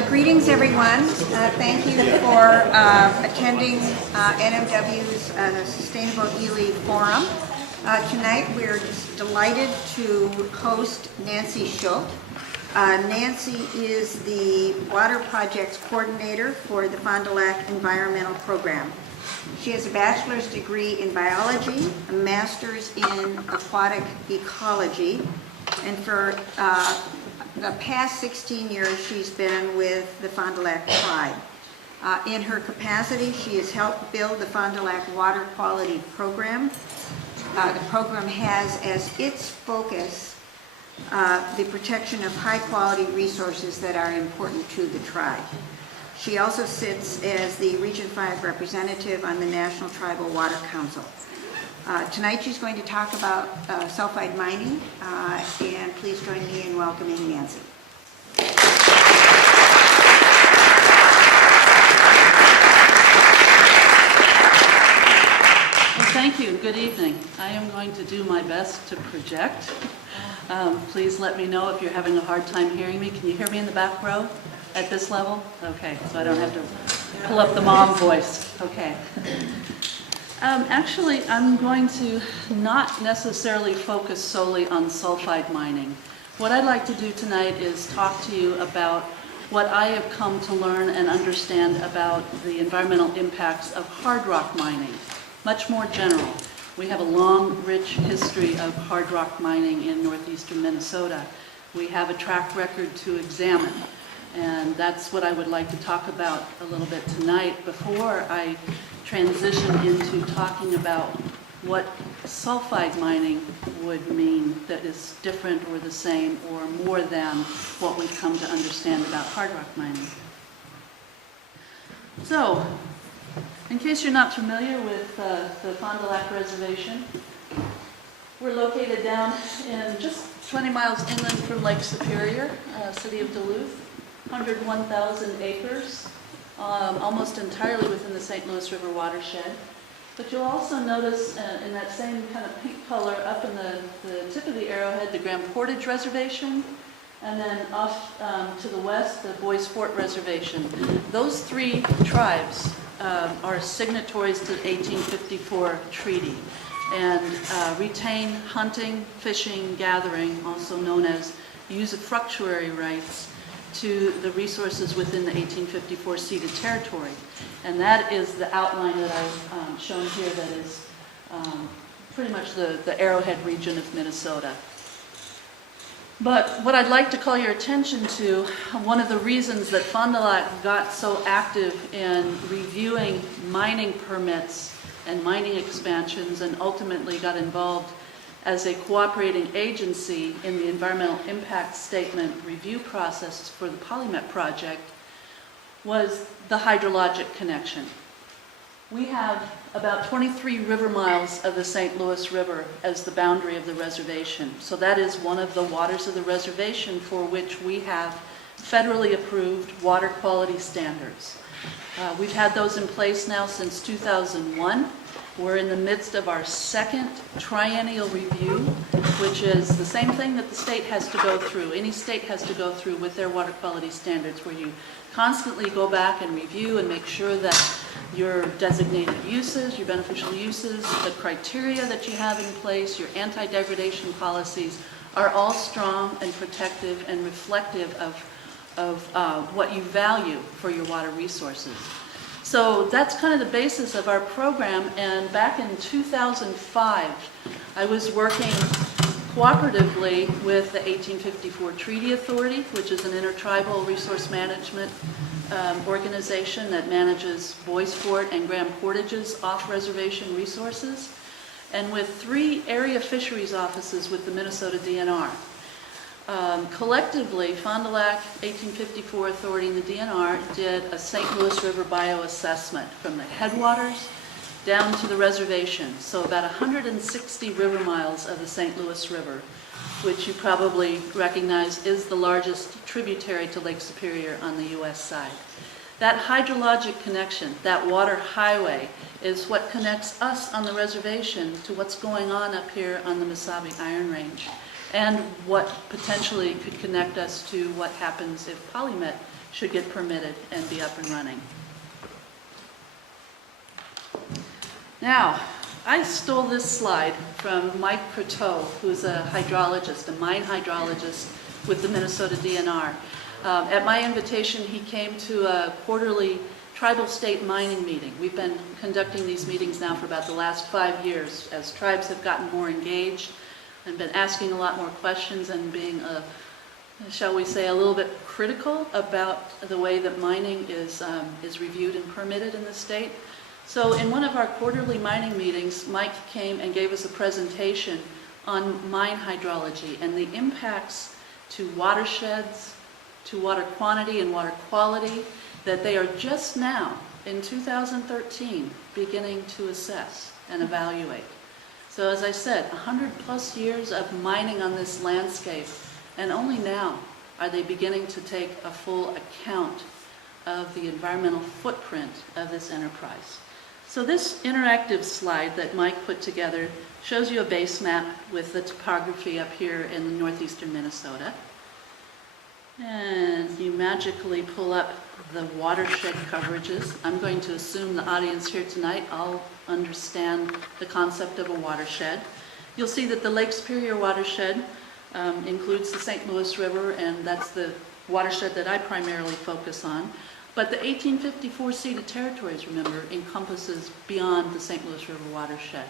Greetings, everyone. Thank you for attending NMW's Sustainable Ely Forum. Tonight, we're just delighted to host Nancy Schuldt. Nancy is the Water Projects Coordinator for the Fon du Lac Environmental Program. She has a bachelor's degree in biology, a master's in aquatic ecology, and for the past 16 years, she's been with the Fon du Lac tribe. In her capacity, she has helped build the Fon du Lac Water Quality Program. The program has as its focus the protection of high-quality resources that are important to the tribe. She also sits as the Region 5 representative on the National Tribal Water Council. Tonight she's going to talk about sulfide mining, and please join me in welcoming Nancy. Well, thank you. Good evening. I am going to do my best to project. Please let me know if you're having a hard time hearing me. Can you hear me in the back row at this level? Okay, so I don't have to pull up the mom voice. Okay. Actually, I'm going to not necessarily focus solely on sulfide mining. What I'd like to do tonight is talk to you about what I have come to learn and understand about the environmental impacts of hard rock mining, much more general. We have a long, rich history of hard rock mining in northeastern Minnesota. We have a track record to examine, and that's what I would like to talk about a little bit tonight before I transition into talking about what sulfide mining would mean that is different or the same or more than what we've come to understand about hard rock mining. So, in case you're not familiar with the Fon du Lac Reservation, we're located down in just 20 miles inland from Lake Superior, city of Duluth, 101,000 acres. Almost entirely within the St. Louis River watershed. But you'll also notice in that same kind of pink color up in the tip of the arrowhead, the Grand Portage Reservation, and then off to the west, the Bois Forte Reservation. Those three tribes are signatories to the 1854 treaty and retain hunting, fishing, gathering, also known as usufructuary rights, to the resources within the 1854 ceded territory. And that is the outline that I've shown here that is pretty much the arrowhead region of Minnesota. But what I'd like to call your attention to, one of the reasons that Fon du Lac got so active in reviewing mining permits and mining expansions and ultimately got involved as a cooperating agency in the environmental impact statement review process for the Polymet project was the hydrologic connection. We have about 23 river miles of the St. Louis River as the boundary of the reservation. So that is one of the waters of the reservation for which we have federally approved water quality standards. We've had those in place now since 2001. We're in the midst of our second triennial review, which is the same thing that the state has to go through. Any state has to go through with their water quality standards, where you constantly go back and review and make sure that your designated uses, your beneficial uses, the criteria that you have in place, your anti-degradation policies are all strong and protective and reflective of what you value for your water resources. So that's kind of the basis of our program, and back in 2005, I was working cooperatively with the 1854 Treaty Authority, which is an intertribal resource management organization that manages Bois Forte and Grand Portage's off-reservation resources, and with 3 area fisheries offices with the Minnesota DNR. Collectively, Fon du Lac, 1854 Authority, and the DNR did a St. Louis River bioassessment from the headwaters down to the reservation. So about 160 river miles of the St. Louis River, which you probably recognize is the largest tributary to Lake Superior on the U.S. side. That hydrologic connection, that water highway, is what connects us on the reservation to what's going on up here on the Mesabi Iron Range, and what potentially could connect us to what happens if Polymet should get permitted and be up and running. Now, I stole this slide from Mike Croteau, who's a hydrologist, a mine hydrologist with the Minnesota DNR. At my invitation, he came to a quarterly tribal state mining meeting. We've been conducting these meetings now for about the last 5 years as tribes have gotten more engaged and been asking a lot more questions and being, shall we say, a little bit critical about the way that mining is reviewed and permitted in the state. So in one of our quarterly mining meetings, Mike came and gave us a presentation on mine hydrology and the impacts to watersheds, to water quantity and water quality that they are just now, in 2013, beginning to assess and evaluate. So as I said, 100+ years of mining on this landscape, and only now are they beginning to take a full account of the environmental footprint of this enterprise. So this interactive slide that Mike put together shows you a base map with the topography up here in the northeastern Minnesota. And you magically pull up the watershed coverages. I'm going to assume the audience here tonight all understand the concept of a watershed. You'll see that the Lake Superior watershed includes the St. Louis River, and that's the watershed that I primarily focus on. But the 1854 ceded territories, remember, encompasses beyond the St. Louis River watershed.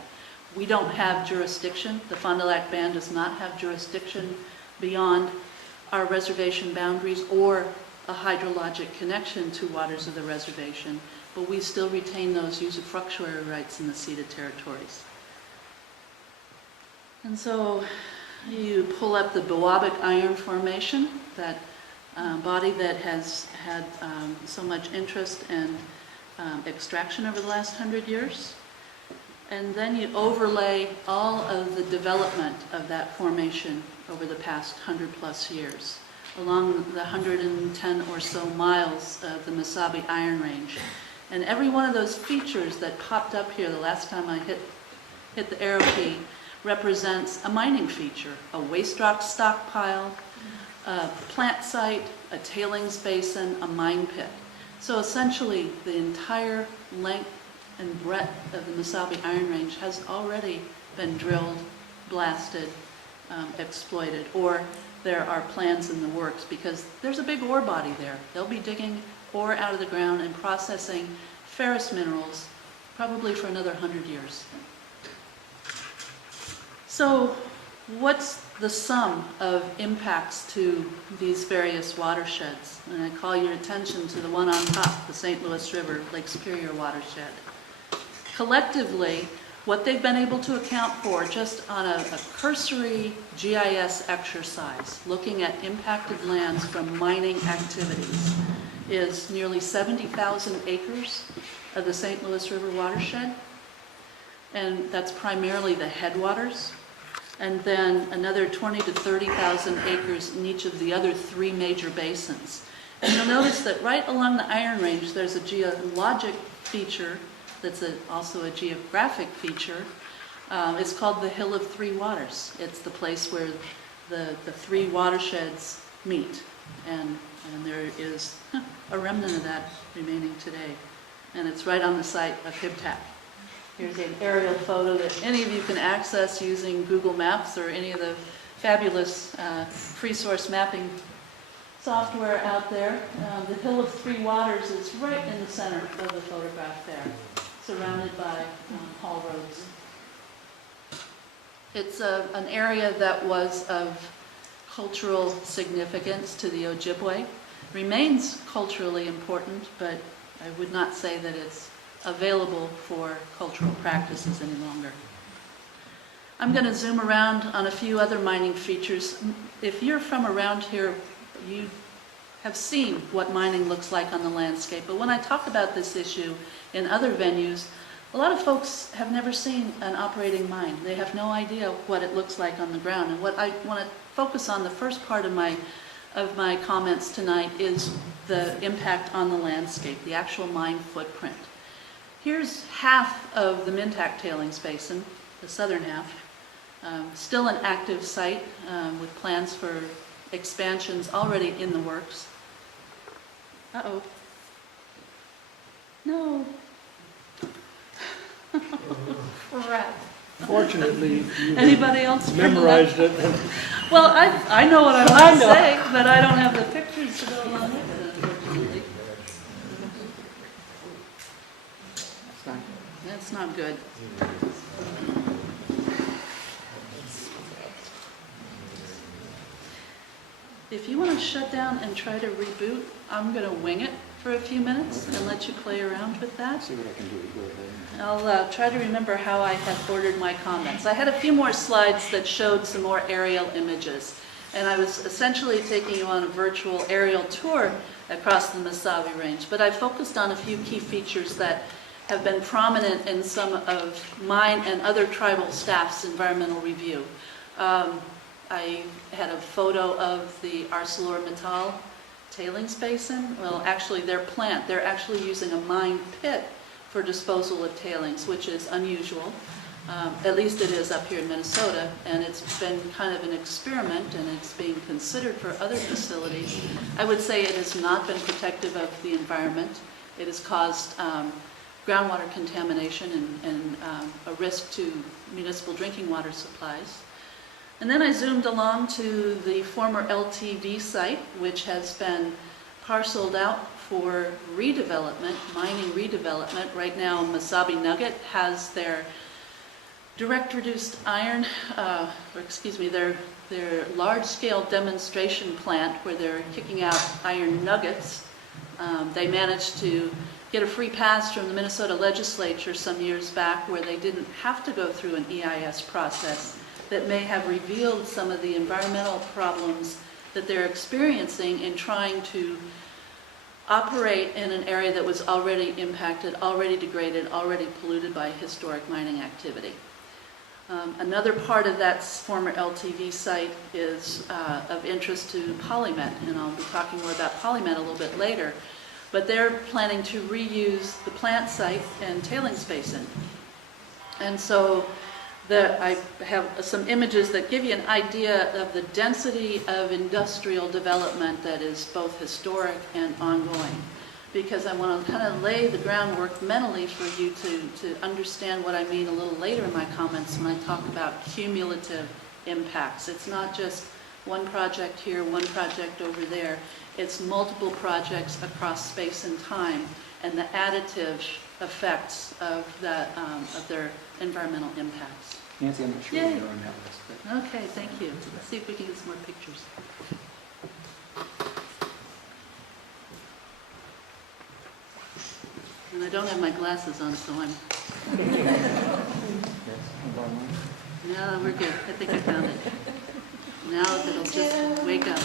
We don't have jurisdiction. The Fon du Lac Band does not have jurisdiction beyond our reservation boundaries or a hydrologic connection to waters of the reservation, but we still retain those usufructuary rights in the ceded territories. And so you pull up the Biwabic Iron Formation, that body that has had so much interest and extraction over the last 100 years. And then you overlay all of the development of that formation over the past 100+ years, along the 110 or so miles of the Mesabi Iron Range. And every one of those features that popped up here the last time I hit the arrow key represents a mining feature, a waste rock stockpile, a plant site, a tailings basin, a mine pit. So essentially the entire length and breadth of the Mesabi Iron Range has already been drilled, blasted, exploited, or there are plans in the works because there's a big ore body there. They'll be digging ore out of the ground and processing ferrous minerals probably for another 100 years. So what's the sum of impacts to these various watersheds? And I call your attention to the one on top, the St. Louis River, Lake Superior watershed. Collectively, what they've been able to account for just on a cursory GIS exercise, looking at impacted lands from mining activities, is nearly 70,000 acres of the St. Louis River watershed. And that's primarily the headwaters. And then another 20,000 to 30,000 acres in each of the other 3 major basins. And you'll notice that right along the Iron Range, there's a geologic feature that's also a geographic feature. It's called the Hill of Three Waters. It's the place where the 3 watersheds meet. And there is a remnant of that remaining today. And it's right on the site of Hibtac. Here's an aerial photo that any of you can access using Google Maps or any of the fabulous free source mapping software out there. The Hill of Three Waters is right in the center of the photograph there, surrounded by haul roads. It's an area that was of cultural significance to the Ojibwe. Remains culturally important, but I would not say that it's available for cultural practices any longer. I'm going to zoom around on a few other mining features. If you're from around here, you have seen what mining looks like on the landscape, but when I talk about this issue in other venues, a lot of folks have never seen an operating mine. They have no idea what it looks like on the ground. And what I want to focus on, the first part of my comments tonight, is the impact on the landscape, the actual mine footprint. Here's half of the Mintac tailings basin, the southern half, still an active site with plans for expansions already in the works. Uh-oh. No. Crap. Fortunately, you Anybody else? memorized it. Well, I know what I want to say, but I don't have the pictures to go along with it, unfortunately. That's not good. If you want to shut down and try to reboot, I'm going to wing it for a few minutes and let you play around with that. See what I can do. Go ahead. I'll try to remember how I had ordered my comments. I had a few more slides that showed some more aerial images, and I was essentially taking you on a virtual aerial tour across the Mesabi Range, but I focused on a few key features that have been prominent in some of mine and other tribal staff's environmental review. I had a photo of the ArcelorMittal tailings basin. Well, actually their plant, they're actually using a mine pit for disposal of tailings, which is unusual. At least it is up here in Minnesota, and it's been kind of an experiment, and it's being considered for other facilities. I would say it has not been protective of the environment. It has caused groundwater contamination and a risk to municipal drinking water supplies. And then I zoomed along to the former LTV site, which has been parceled out for redevelopment, mining redevelopment. Right now, Mesabi Nugget has their direct reduced iron, their large-scale demonstration plant where they're kicking out iron nuggets. They managed to get a free pass from the Minnesota legislature some years back where they didn't have to go through an EIS process that may have revealed some of the environmental problems that they're experiencing in trying to operate in an area that was already impacted, already degraded, already polluted by historic mining activity. Another part of that former LTV site is of interest to Polymet, and I'll be talking more about Polymet a little bit later, but they're planning to reuse the plant site and tailings basin. And so I have some images that give you an idea of the density of industrial development that is both historic and ongoing, because I want to kind of lay the groundwork mentally for you to understand what I mean a little later in my comments when I talk about cumulative impacts. It's not just one project here, one project over there. It's multiple projects across space and time, and the additive effects of their environmental impacts. Nancy, I'm not sure Yay. you're on that list. But Okay, thank you. Let's see if we can get some more pictures. And I don't have my glasses on, so I'm... No, we're good. I think I found it. Now it'll just wake up.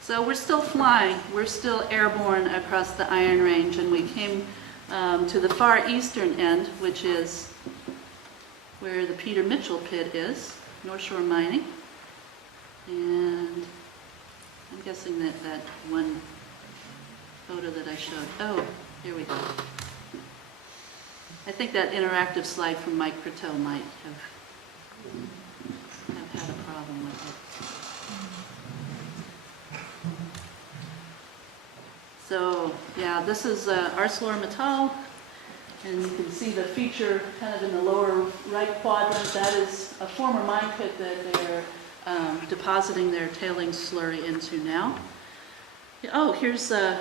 So we're still flying. We're still airborne across the Iron Range, and we came to the far eastern end, which is where the Peter Mitchell pit is, North Shore Mining. And I'm guessing that one photo that I showed, oh, here we go. I think that interactive slide from Mike Croteau might have had a problem with it. So, yeah, this is ArcelorMittal, and you can see the feature kind of in the lower right quadrant. That is a former mine pit that they're depositing their tailings slurry into now. Oh, here's the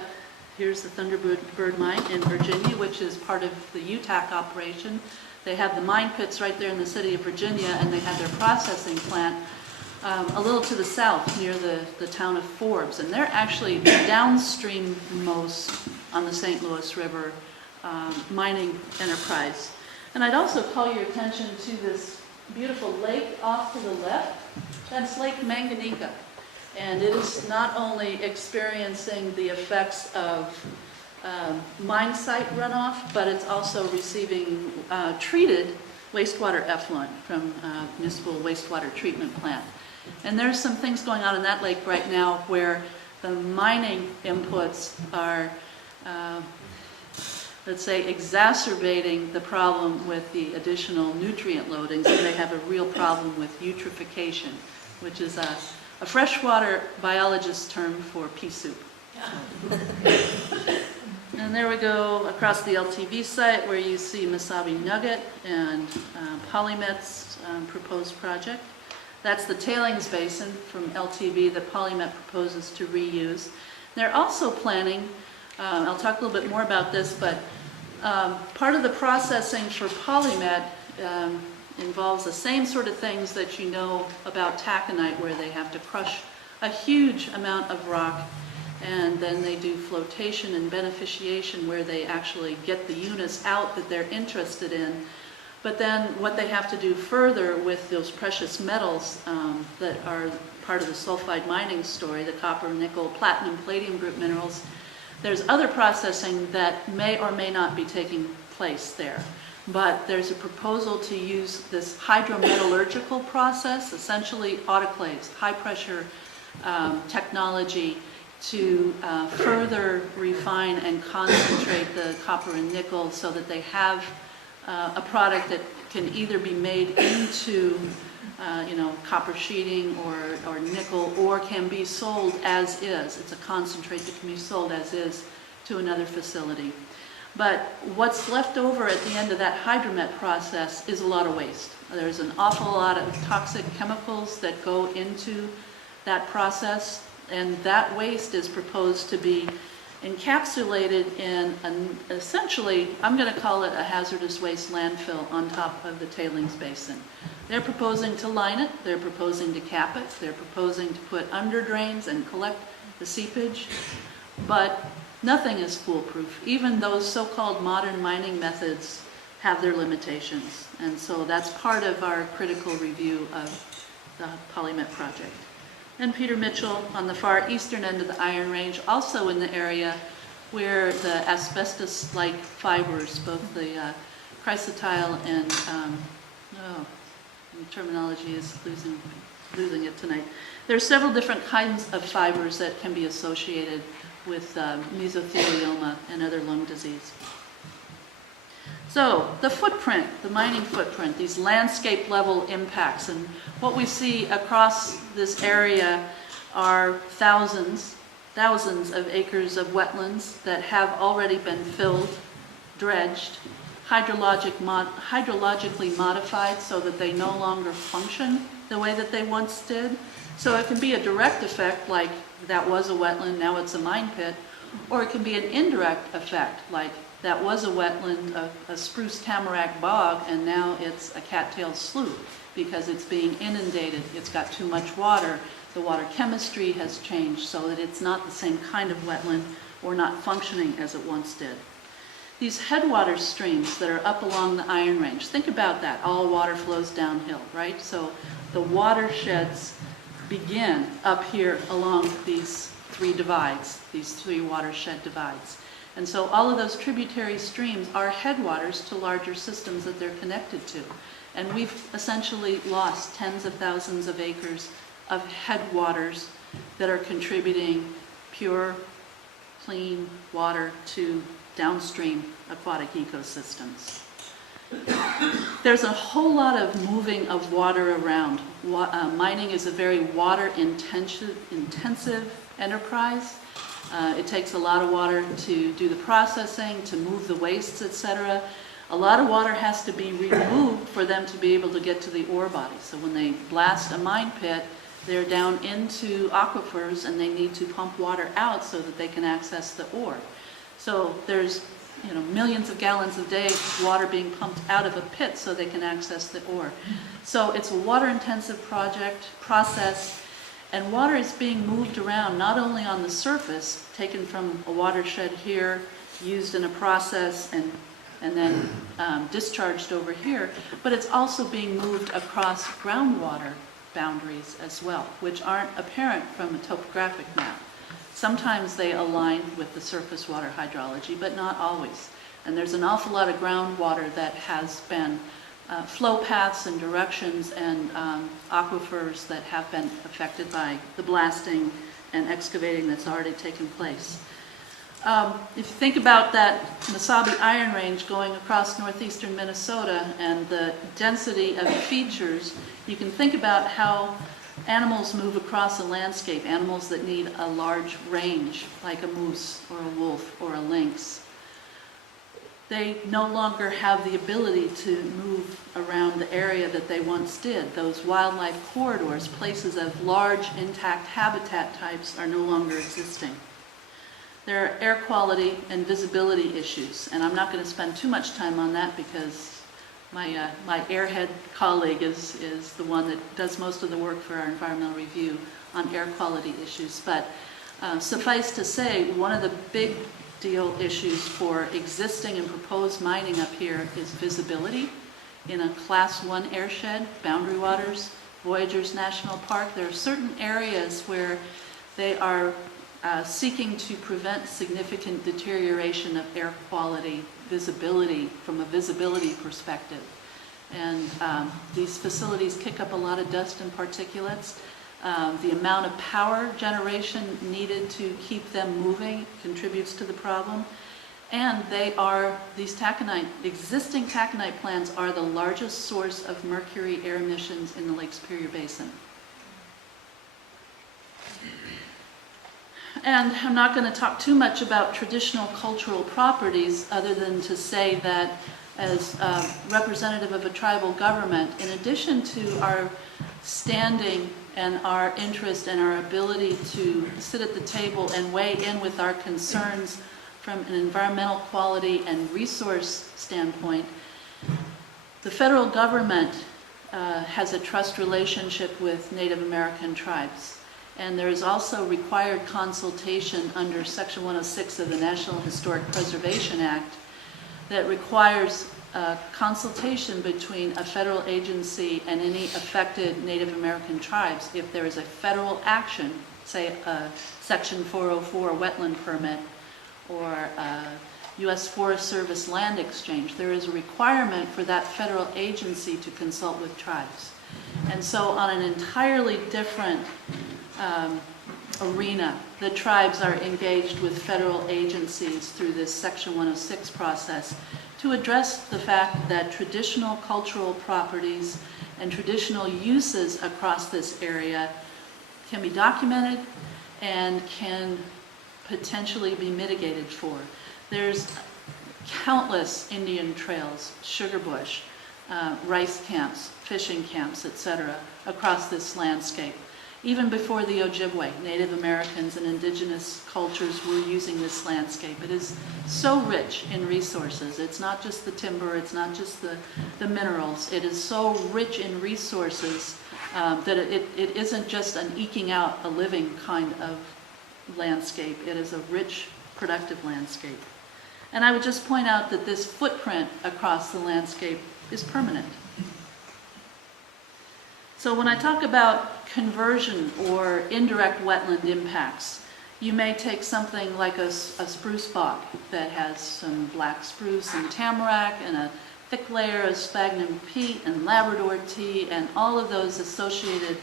Thunderbird mine in Virginia, which is part of the UTAC operation. They have the mine pits right there in the city of Virginia, and they have their processing plant a little to the south near the town of Forbes. And they're actually downstream most on the St. Louis River mining enterprise. And I'd also call your attention to this beautiful lake off to the left. That's Lake Manganika. And it is not only experiencing the effects of mine site runoff, but it's also receiving treated wastewater effluent from municipal wastewater treatment plant. And there's some things going on in that lake right now where the mining inputs are, let's say, exacerbating the problem with the additional nutrient loadings, and they have a real problem with eutrophication. which is a freshwater biologist term for pea soup. And there we go across the LTV site where you see Mesabi Nugget and Polymet's proposed project. That's the tailings basin from LTV that Polymet proposes to reuse. They're also planning, I'll talk a little bit more about this, but part of the processing for Polymet involves the same sort of things that you know about taconite, where they have to crush a huge amount of rock, and then they do flotation and beneficiation where they actually get the units out that they're interested in. But then what they have to do further with those precious metals that are part of the sulfide mining story, the copper, nickel, platinum, palladium group minerals, there's other processing that may or may not be taking place there. But there's a proposal to use this hydrometallurgical process, essentially autoclaves, high pressure technology, to further refine and concentrate the copper and nickel so that they have a product that can either be made into copper sheeting or nickel, or can be sold as is. It's a concentrate that can be sold as is to another facility. But what's left over at the end of that hydromet process is a lot of waste. There's an awful lot of toxic chemicals that go into that process, and that waste is proposed to be encapsulated in essentially, I'm going to call it a hazardous waste landfill on top of the tailings basin. They're proposing to line it, they're proposing to cap it, they're proposing to put under drains and collect the seepage, but nothing is foolproof. Even those so-called modern mining methods have their limitations, and so that's part of our critical review of the Polymet project. And Peter Mitchell on the far eastern end of the Iron Range, also in the area where the asbestos-like fibers, both the chrysotile and, the terminology is losing it tonight. There are several different kinds of fibers that can be associated with mesothelioma and other lung disease. So the footprint, the mining footprint, these landscape level impacts, and what we see across this area are thousands of acres of wetlands that have already been filled, dredged, hydrologically modified so that they no longer function the way that they once did. So it can be a direct effect, like that was a wetland, now it's a mine pit, or it can be an indirect effect, like that was a wetland, a spruce tamarack bog, and now it's a cattail slough because it's being inundated. It's got too much water. The water chemistry has changed so that it's not the same kind of wetland or not functioning as it once did. These headwater streams that are up along the Iron Range, think about that. All water flows downhill, right? So the watersheds begin up here along these three divides, these three watershed divides. And so all of those tributary streams are headwaters to larger systems that they're connected to. And we've essentially lost tens of thousands of acres of headwaters that are contributing pure, clean water to downstream aquatic ecosystems. There's a whole lot of moving of water around. Mining is a very water-intensive enterprise. It takes a lot of water to do the processing, to move the wastes, etc. A lot of water has to be removed for them to be able to get to the ore body. So when they blast a mine pit, they're down into aquifers and they need to pump water out so that they can access the ore. So there's millions of gallons a day of water being pumped out of a pit so they can access the ore. So it's a water-intensive process. And water is being moved around not only on the surface, taken from a watershed here, used in a process, and then discharged over here, but it's also being moved across groundwater boundaries as well, which aren't apparent from a topographic map. Sometimes they align with the surface water hydrology, but not always. And there's an awful lot of groundwater that has been flow paths and directions and aquifers that have been affected by the blasting and excavating that's already taken place. If you think about that Mesabi Iron Range going across northeastern Minnesota and the density of features, you can think about how animals move across a landscape, animals that need a large range, like a moose or a wolf or a lynx. They no longer have the ability to move around the area that they once did. Those wildlife corridors, places of large intact habitat types, are no longer existing. There are air quality and visibility issues, and I'm not going to spend too much time on that because my airhead colleague is the one that does most of the work for our environmental review on air quality issues. But suffice to say, one of the big deal issues for existing and proposed mining up here is visibility. In a Class 1 airshed, Boundary Waters, Voyageurs National Park, there are certain areas where they are seeking to prevent significant deterioration of air quality, visibility, from a visibility perspective. And these facilities kick up a lot of dust and particulates. The amount of power generation needed to keep them moving contributes to the problem. And these taconite, existing taconite plants are the largest source of mercury air emissions in the Lake Superior Basin. And I'm not going to talk too much about traditional cultural properties other than to say that as representative of a tribal government, in addition to our standing and our interest and our ability to sit at the table and weigh in with our concerns from an environmental quality and resource standpoint, the federal government has a trust relationship with Native American tribes. And there is also required consultation under Section 106 of the National Historic Preservation Act that requires consultation between a federal agency and any affected Native American tribes if there is a federal action, say a Section 404 wetland permit or a U.S. Forest Service land exchange. There is a requirement for that federal agency to consult with tribes. And so on an entirely different arena, the tribes are engaged with federal agencies through this Section 106 process to address the fact that traditional cultural properties and traditional uses across this area can be documented and can potentially be mitigated for. There's countless Indian trails, sugar bush, rice camps, fishing camps, etc., across this landscape. Even before the Ojibwe, Native Americans and indigenous cultures were using this landscape. It is so rich in resources. It's not just the timber, it's not just the minerals. It is so rich in resources that it isn't just an eking out a living kind of landscape. It is a rich, productive landscape. And I would just point out that this footprint across the landscape is permanent. So when I talk about conversion or indirect wetland impacts, you may take something like a spruce bog that has some black spruce and tamarack and a thick layer of sphagnum peat and Labrador tea and all of those associated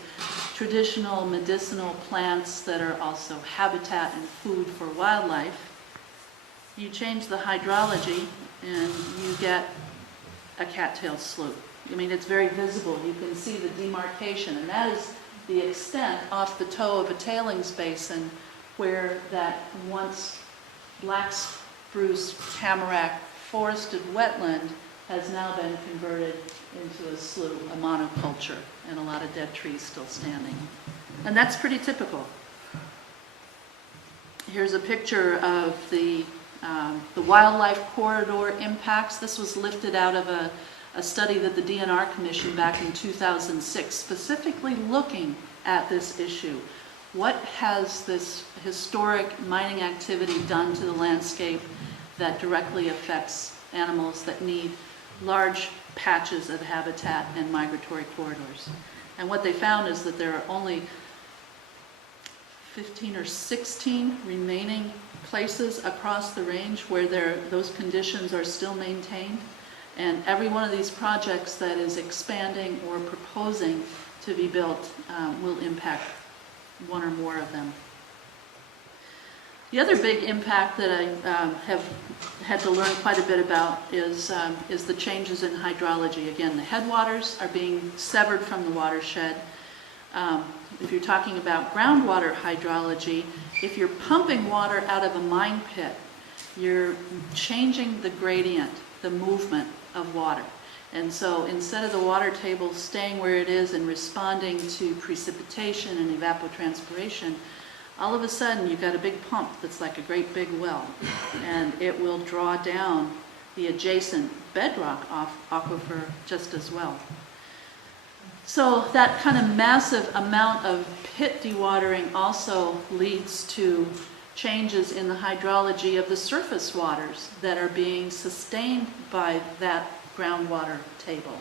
traditional medicinal plants that are also habitat and food for wildlife. You change the hydrology and you get a cattail slough. I mean, it's very visible. You can see the demarcation, and that is the extent off the toe of a tailings basin where that once black spruce tamarack forested wetland has now been converted into a slough, a monoculture, and a lot of dead trees still standing. And that's pretty typical. Here's a picture of the wildlife corridor impacts. This was lifted out of a study that the DNR commissioned back in 2006, specifically looking at this issue. What has this historic mining activity done to the landscape that directly affects animals that need large patches of habitat and migratory corridors? And what they found is that there are only 15 or 16 remaining places across the range where those conditions are still maintained. And every one of these projects that is expanding or proposing to be built will impact one or more of them. The other big impact that I have had to learn quite a bit about is the changes in hydrology. Again, the headwaters are being severed from the watershed. if you're talking about groundwater hydrology, if you're pumping water out of a mine pit, you're changing the gradient, the movement of water. And so instead of the water table staying where it is and responding to precipitation and evapotranspiration, all of a sudden you've got a big pump that's like a great big well, and it will draw down the adjacent bedrock aquifer just as well. So that kind of massive amount of pit dewatering also leads to changes in the hydrology of the surface waters that are being sustained by that groundwater table.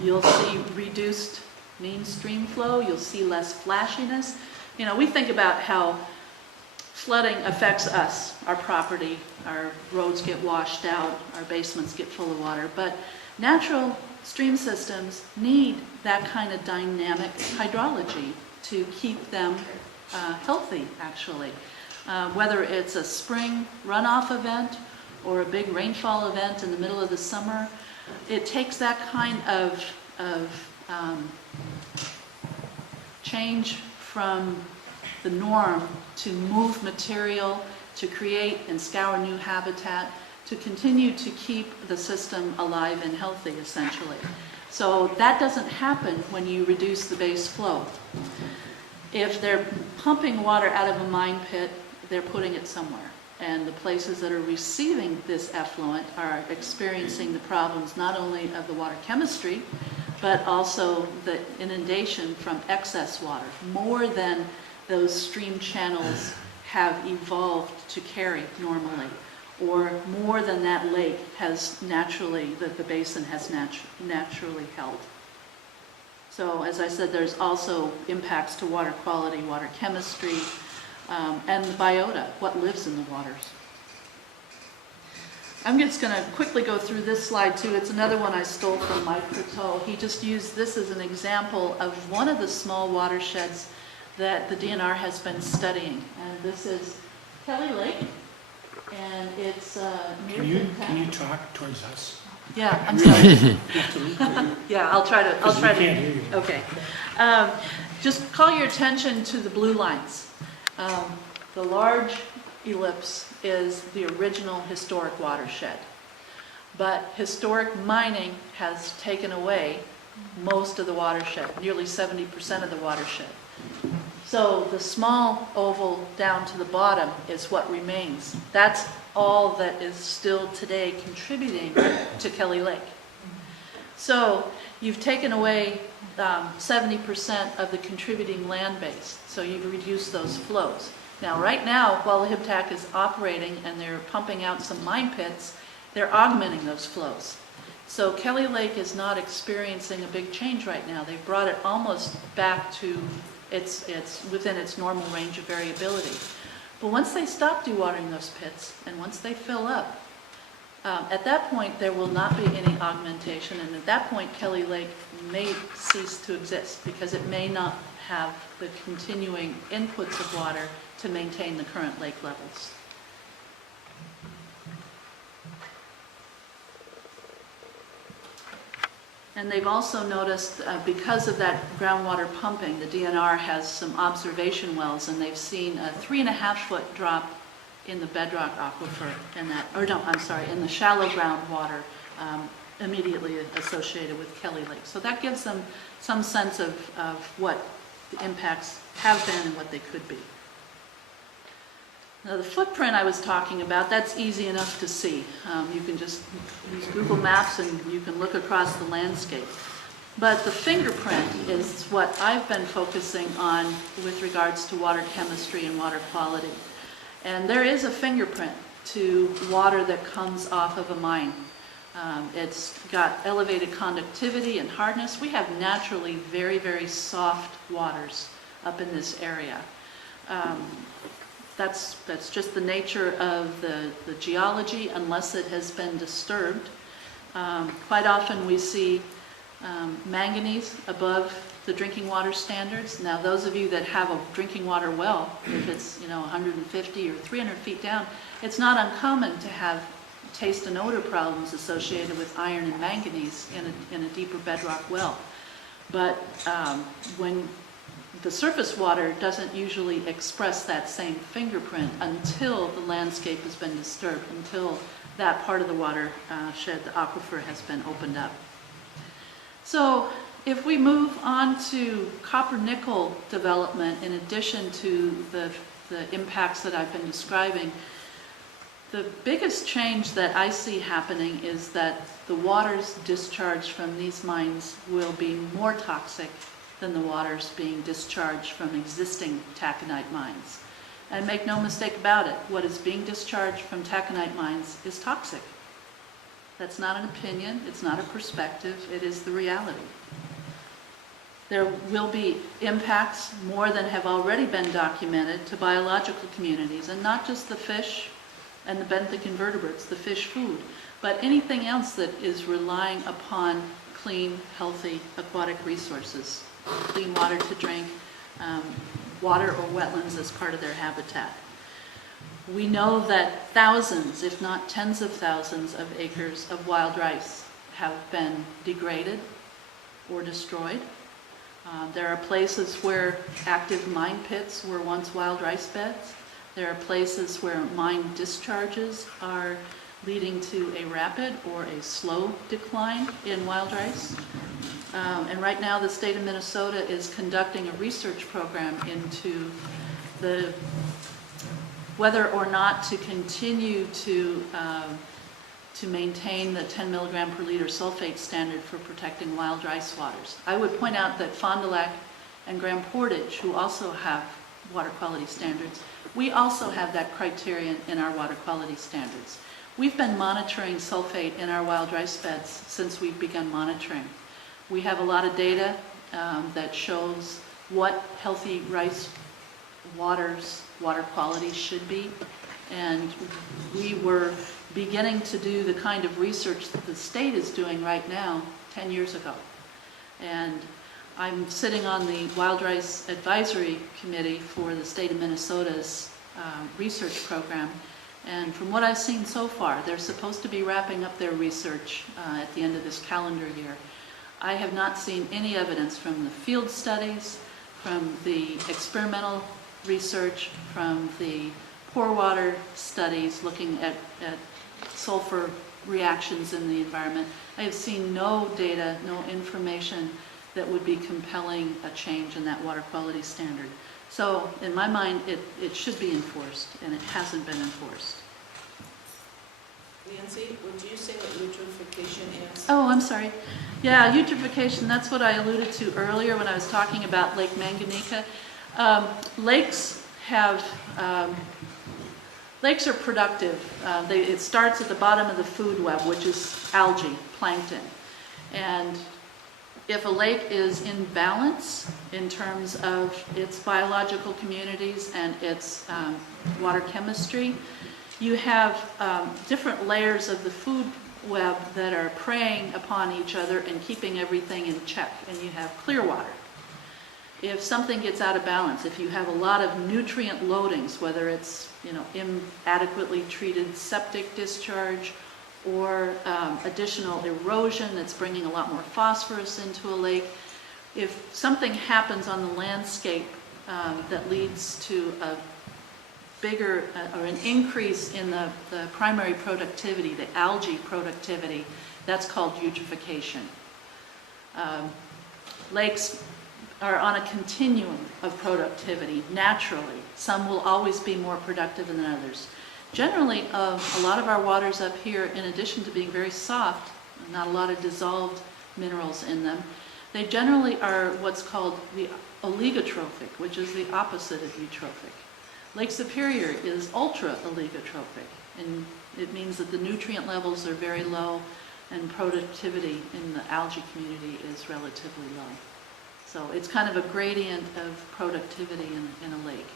You'll see reduced mean stream flow, you'll see less flashiness. You know, we think about how flooding affects us, our property, our roads get washed out, our basements get full of water, but natural stream systems need that kind of dynamic hydrology to keep them healthy, actually. Whether it's a spring runoff event or a big rainfall event in the middle of the summer, it takes that kind of change from the norm to move material, to create and scour new habitat, to continue to keep the system alive and healthy, essentially. So that doesn't happen when you reduce the base flow. If they're pumping water out of a mine pit, they're putting it somewhere. And the places that are receiving this effluent are experiencing the problems not only of the water chemistry, but also the inundation from excess water, more than those stream channels have evolved to carry normally, or more than that lake has naturally, that the basin has naturally held. So as I said, there's also impacts to water quality, water chemistry, and the biota, what lives in the waters. I'm just going to quickly go through this slide too. It's another one I stole from Mike Coteau. He just used this as an example of one of the small watersheds that the DNR has been studying. And this is Kelly Lake, and it's near Can you talk towards us? Yeah, I'm sorry. Yeah, I'll try to. We can't hear you. Okay. Just call your attention to the blue lines. The large ellipse is the original historic watershed, but historic mining has taken away most of the watershed, nearly 70% of the watershed. So the small oval down to the bottom is what remains. That's all that is still today contributing to Kelly Lake. So you've taken away 70% of the contributing land base, so you've reduced those flows. Now, right now, while the HIPTAC is operating and they're pumping out some mine pits, they're augmenting those flows. So Kelly Lake is not experiencing a big change right now. They've brought it almost back to it's within its normal range of variability. But once they stop dewatering those pits, and once they fill up, at that point there will not be any augmentation, and at that point Kelly Lake may cease to exist because it may not have the continuing inputs of water to maintain the current lake levels. And they've also noticed, because of that groundwater pumping, the DNR has some observation wells, and they've seen a 3.5-foot drop in the bedrock aquifer in that, or no, I'm sorry, in the shallow groundwater immediately associated with Kelly Lake. So that gives them some sense of what the impacts have been and what they could be. Now the footprint I was talking about, that's easy enough to see. You can just use Google Maps and you can look across the landscape. But the fingerprint is what I've been focusing on with regards to water chemistry and water quality. And there is a fingerprint to water that comes off of a mine. It's got elevated conductivity and hardness. We have naturally very, very soft waters up in this area. That's just the nature of the geology unless it has been disturbed. Quite often we see manganese above the drinking water standards. Now those of you that have a drinking water well, if it's 150 or 300 feet down, it's not uncommon to have taste and odor problems associated with iron and manganese in a deeper bedrock well. But when the surface water doesn't usually express that same fingerprint until the landscape has been disturbed, until that part of the watershed, the aquifer, has been opened up. So if we move on to copper-nickel development, in addition to the impacts that I've been describing, the biggest change that I see happening is that the waters discharged from these mines will be more toxic than the waters being discharged from existing taconite mines. And make no mistake about it, what is being discharged from taconite mines is toxic. That's not an opinion, it's not a perspective, it is the reality. There will be impacts, more than have already been documented, to biological communities, and not just the fish and the benthic invertebrates, the fish food, but anything else that is relying upon clean, healthy aquatic resources, clean water to drink, water or wetlands as part of their habitat. We know that thousands, if not tens of thousands, of acres of wild rice have been degraded or destroyed. There are places where active mine pits were once wild rice beds. There are places where mine discharges are leading to a rapid or a slow decline in wild rice. And right now the state of Minnesota is conducting a research program into whether or not to continue to maintain the 10 milligram per liter sulfate standard for protecting wild rice waters. I would point out that Fon du Lac and Grand Portage, who also have water quality standards, we also have that criterion in our water quality standards. We've been monitoring sulfate in our wild rice beds since we've begun monitoring. We have a lot of data that shows what healthy rice water quality should be, and we were beginning to do the kind of research that the state is doing right now 10 years ago. And I'm sitting on the Wild Rice Advisory Committee for the state of Minnesota's research program, and from what I've seen so far, they're supposed to be wrapping up their research at the end of this calendar year. I have not seen any evidence from the field studies, from the experimental research, from the pore water studies looking at sulfur reactions in the environment. I have seen no data, no information that would be compelling a change in that water quality standard. So in my mind, it should be enforced, and it hasn't been enforced. Nancy, would you say what eutrophication is? Oh, I'm sorry. Yeah, eutrophication, that's what I alluded to earlier when I was talking about Lake Manganika. Lakes are productive. It starts at the bottom of the food web, which is algae, plankton. And if a lake is in balance in terms of its biological communities and its water chemistry, you have different layers of the food web that are preying upon each other and keeping everything in check, and you have clear water. If something gets out of balance, if you have a lot of nutrient loadings, whether it's inadequately treated septic discharge or additional erosion that's bringing a lot more phosphorus into a lake, if something happens on the landscape that leads to a bigger or an increase in the primary productivity, the algae productivity, that's called eutrophication. Lakes are on a continuum of productivity naturally. Some will always be more productive than others. Generally, a lot of our waters up here, in addition to being very soft, not a lot of dissolved minerals in them, they generally are what's called the oligotrophic, which is the opposite of eutrophic. Lake Superior is ultra-oligotrophic, and it means that the nutrient levels are very low and productivity in the algae community is relatively low. So it's kind of a gradient of productivity in a lake.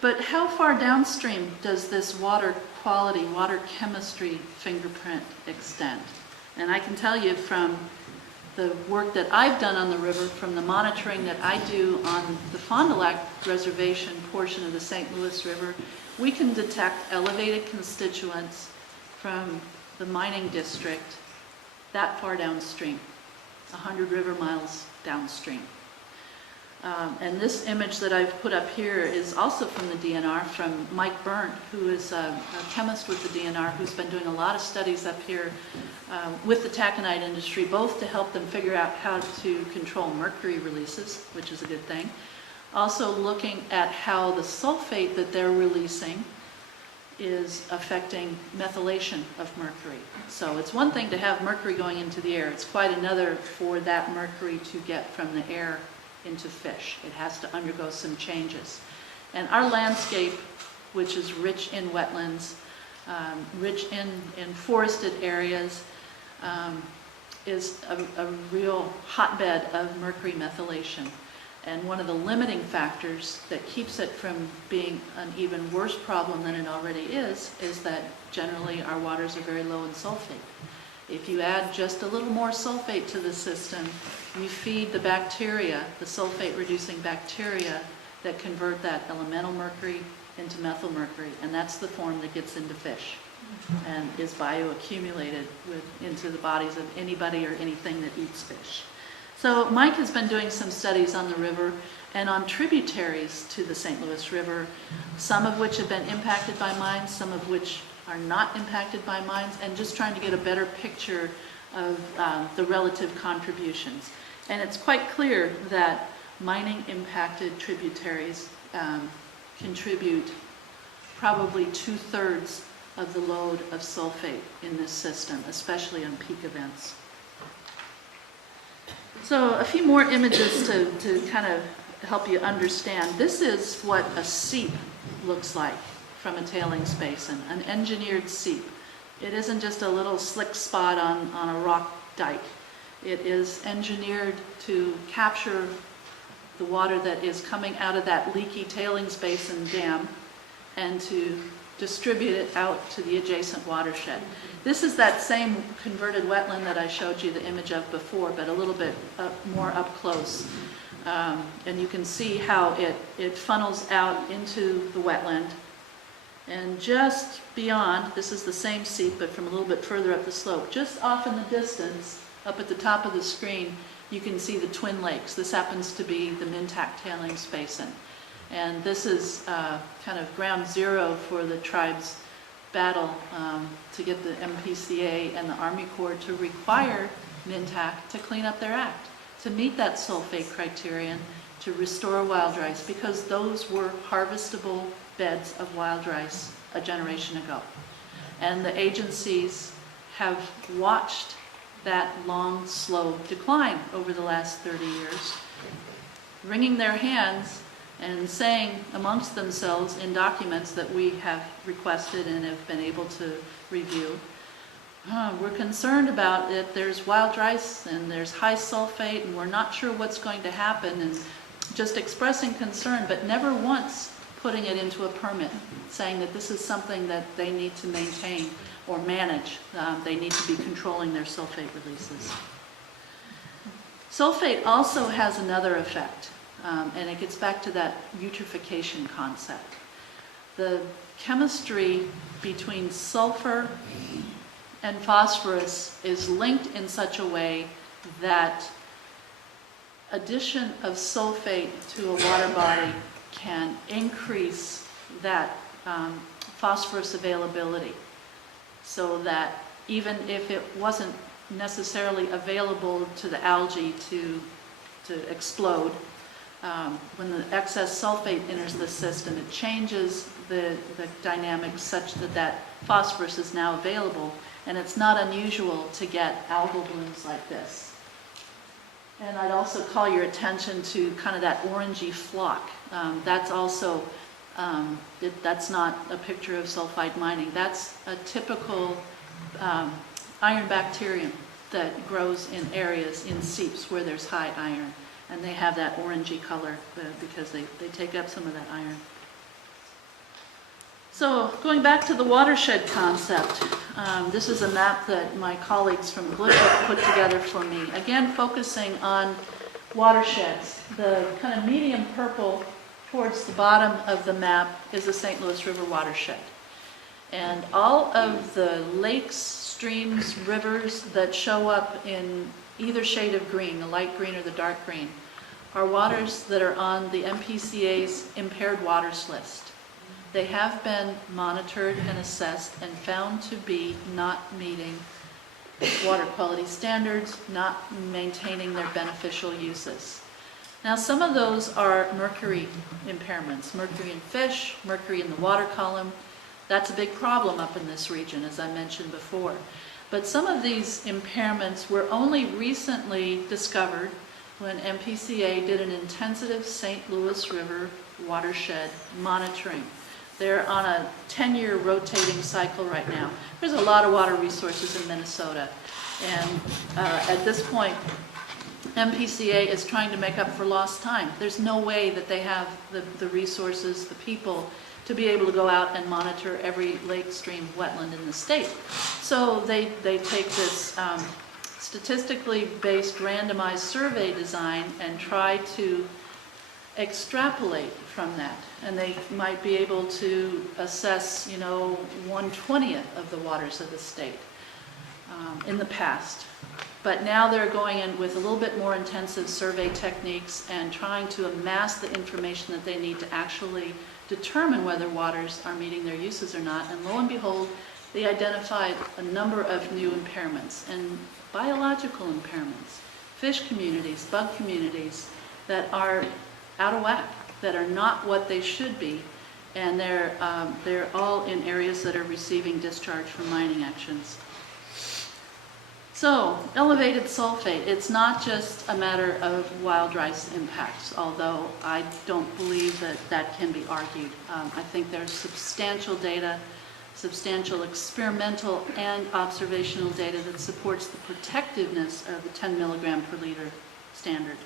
But how far downstream does this water quality, water chemistry fingerprint extend? And I can tell you from the work that I've done on the river, from the monitoring that I do on the Fon du Lac Reservation portion of the St. Louis River, we can detect elevated constituents from the mining district that far downstream. 100 river miles downstream. And this image that I've put up here is also from the DNR, from Mike Byrne, who is a chemist with the DNR, who's been doing a lot of studies up here with the taconite industry, both to help them figure out how to control mercury releases, which is a good thing. Also looking at how the sulfate that they're releasing is affecting methylation of mercury. So it's one thing to have mercury going into the air. It's quite another for that mercury to get from the air into fish. It has to undergo some changes. And our landscape, which is rich in wetlands, rich in forested areas, is a real hotbed of mercury methylation. And one of the limiting factors that keeps it from being an even worse problem than it already is that generally our waters are very low in sulfate. If you add just a little more sulfate to the system, you feed the bacteria, the sulfate-reducing bacteria that convert that elemental mercury into methyl mercury, and that's the form that gets into fish and is bioaccumulated into the bodies of anybody or anything that eats fish. So Mike has been doing some studies on the river and on tributaries to the St. Louis River, some of which have been impacted by mines, some of which are not impacted by mines, and just trying to get a better picture of the relative contributions. And it's quite clear that mining impacted tributaries contribute probably 2/3 of the load of sulfate in this system, especially on peak events. So a few more images to kind of help you understand. This is what a seep looks like from a tailings basin, an engineered seep. It isn't just a little slick spot on a rock dike. It is engineered to capture the water that is coming out of that leaky tailings basin dam and to distribute it out to the adjacent watershed. This is that same converted wetland that I showed you the image of before, but a little bit more up close. And you can see how it funnels out into the wetland. And just beyond, this is the same seep, but from a little bit further up the slope, just off in the distance, up at the top of the screen, you can see the Twin Lakes. This happens to be the Mintac Tailings Basin. And this is kind of ground zero for the tribe's battle to get the MPCA and the Army Corps to require Mintac to clean up their act, to meet that sulfate criterion, to restore wild rice, because those were harvestable beds of wild rice a generation ago. And the agencies have watched that long, slow decline over the last 30 years, wringing their hands and saying amongst themselves in documents that we have requested and have been able to review, we're concerned about it, there's wild rice and there's high sulfate and we're not sure what's going to happen, and just expressing concern, but never once putting it into a permit, saying that this is something that they need to maintain or manage. They need to be controlling their sulfate releases. Sulfate also has another effect, and it gets back to that eutrophication concept. The chemistry between sulfur and phosphorus is linked in such a way that addition of sulfate to a water body can increase that phosphorus availability, so that even if it wasn't necessarily available to the algae to explode, when the excess sulfate enters the system, it changes the dynamics such that phosphorus is now available, and it's not unusual to get algal blooms like this. And I'd also call your attention to kind of that orangey flock. That's also, that's not a picture of sulfide mining. That's a typical iron bacterium that grows in areas, in seeps where there's high iron. And they have that orangey color because they take up some of that iron. So going back to the watershed concept, this is a map that my colleagues from Glickwood put together for me. Again, focusing on watersheds. The kind of medium purple towards the bottom of the map is the St. Louis River watershed. And all of the lakes, streams, rivers that show up in either shade of green, the light green or the dark green, are waters that are on the MPCA's impaired waters list. They have been monitored and assessed and found to be not meeting water quality standards, not maintaining their beneficial uses. Now, some of those are mercury impairments, mercury in fish, mercury in the water column. That's a big problem up in this region, as I mentioned before. But some of these impairments were only recently discovered when MPCA did an intensive St. Louis River watershed monitoring. They're on a 10-year rotating cycle right now. There's a lot of water resources in Minnesota. And at this point, MPCA is trying to make up for lost time. There's no way that they have the resources, the people, to be able to go out and monitor every lake, stream, wetland in the state. So they take this statistically based randomized survey design and try to extrapolate from that. And they might be able to assess, 1/20th of the waters of the state in the past. But now they're going in with a little bit more intensive survey techniques and trying to amass the information that they need to actually determine whether waters are meeting their uses or not. And lo and behold, they identified a number of new impairments and biological impairments, fish communities, bug communities that are out of whack, that are not what they should be, and they're all in areas that are receiving discharge from mining actions. So, elevated sulfate, it's not just a matter of wild rice impacts, although I don't believe that can be argued. I think there's substantial data, substantial experimental and observational data that supports the protectiveness of the 10 milligram per liter standard.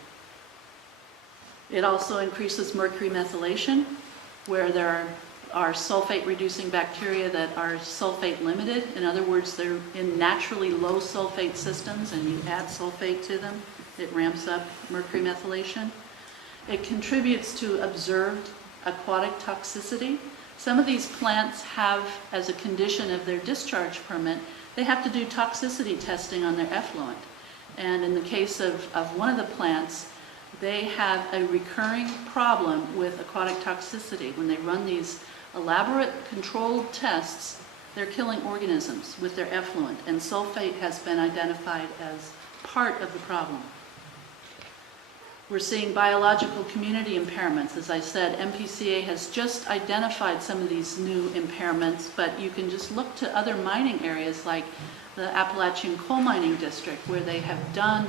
It also increases mercury methylation, where there are sulfate-reducing bacteria that are sulfate-limited. In other words, they're in naturally low sulfate systems, and you add sulfate to them, it ramps up mercury methylation. It contributes to observed aquatic toxicity. Some of these plants have, as a condition of their discharge permit, they have to do toxicity testing on their effluent. And in the case of one of the plants, they have a recurring problem with aquatic toxicity. When they run these elaborate controlled tests, they're killing organisms with their effluent, and sulfate has been identified as part of the problem. We're seeing biological community impairments. As I said, MPCA has just identified some of these new impairments, but you can just look to other mining areas like the Appalachian Coal Mining District, where they have done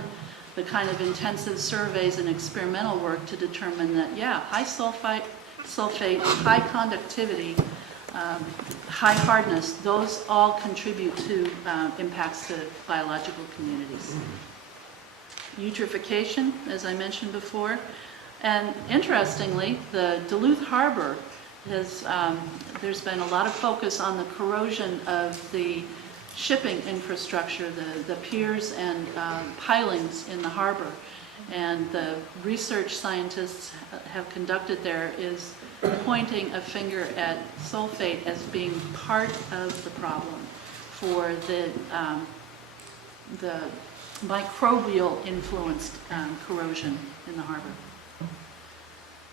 the kind of intensive surveys and experimental work to determine that, high sulfate, high conductivity, high hardness, those all contribute to impacts to biological communities. Eutrophication, as I mentioned before, and interestingly, the Duluth Harbor has, there's been a lot of focus on the corrosion of the shipping infrastructure, the piers and pilings in the harbor. And the research scientists have conducted there is pointing a finger at sulfate as being part of the problem for the microbial influenced corrosion in the harbor.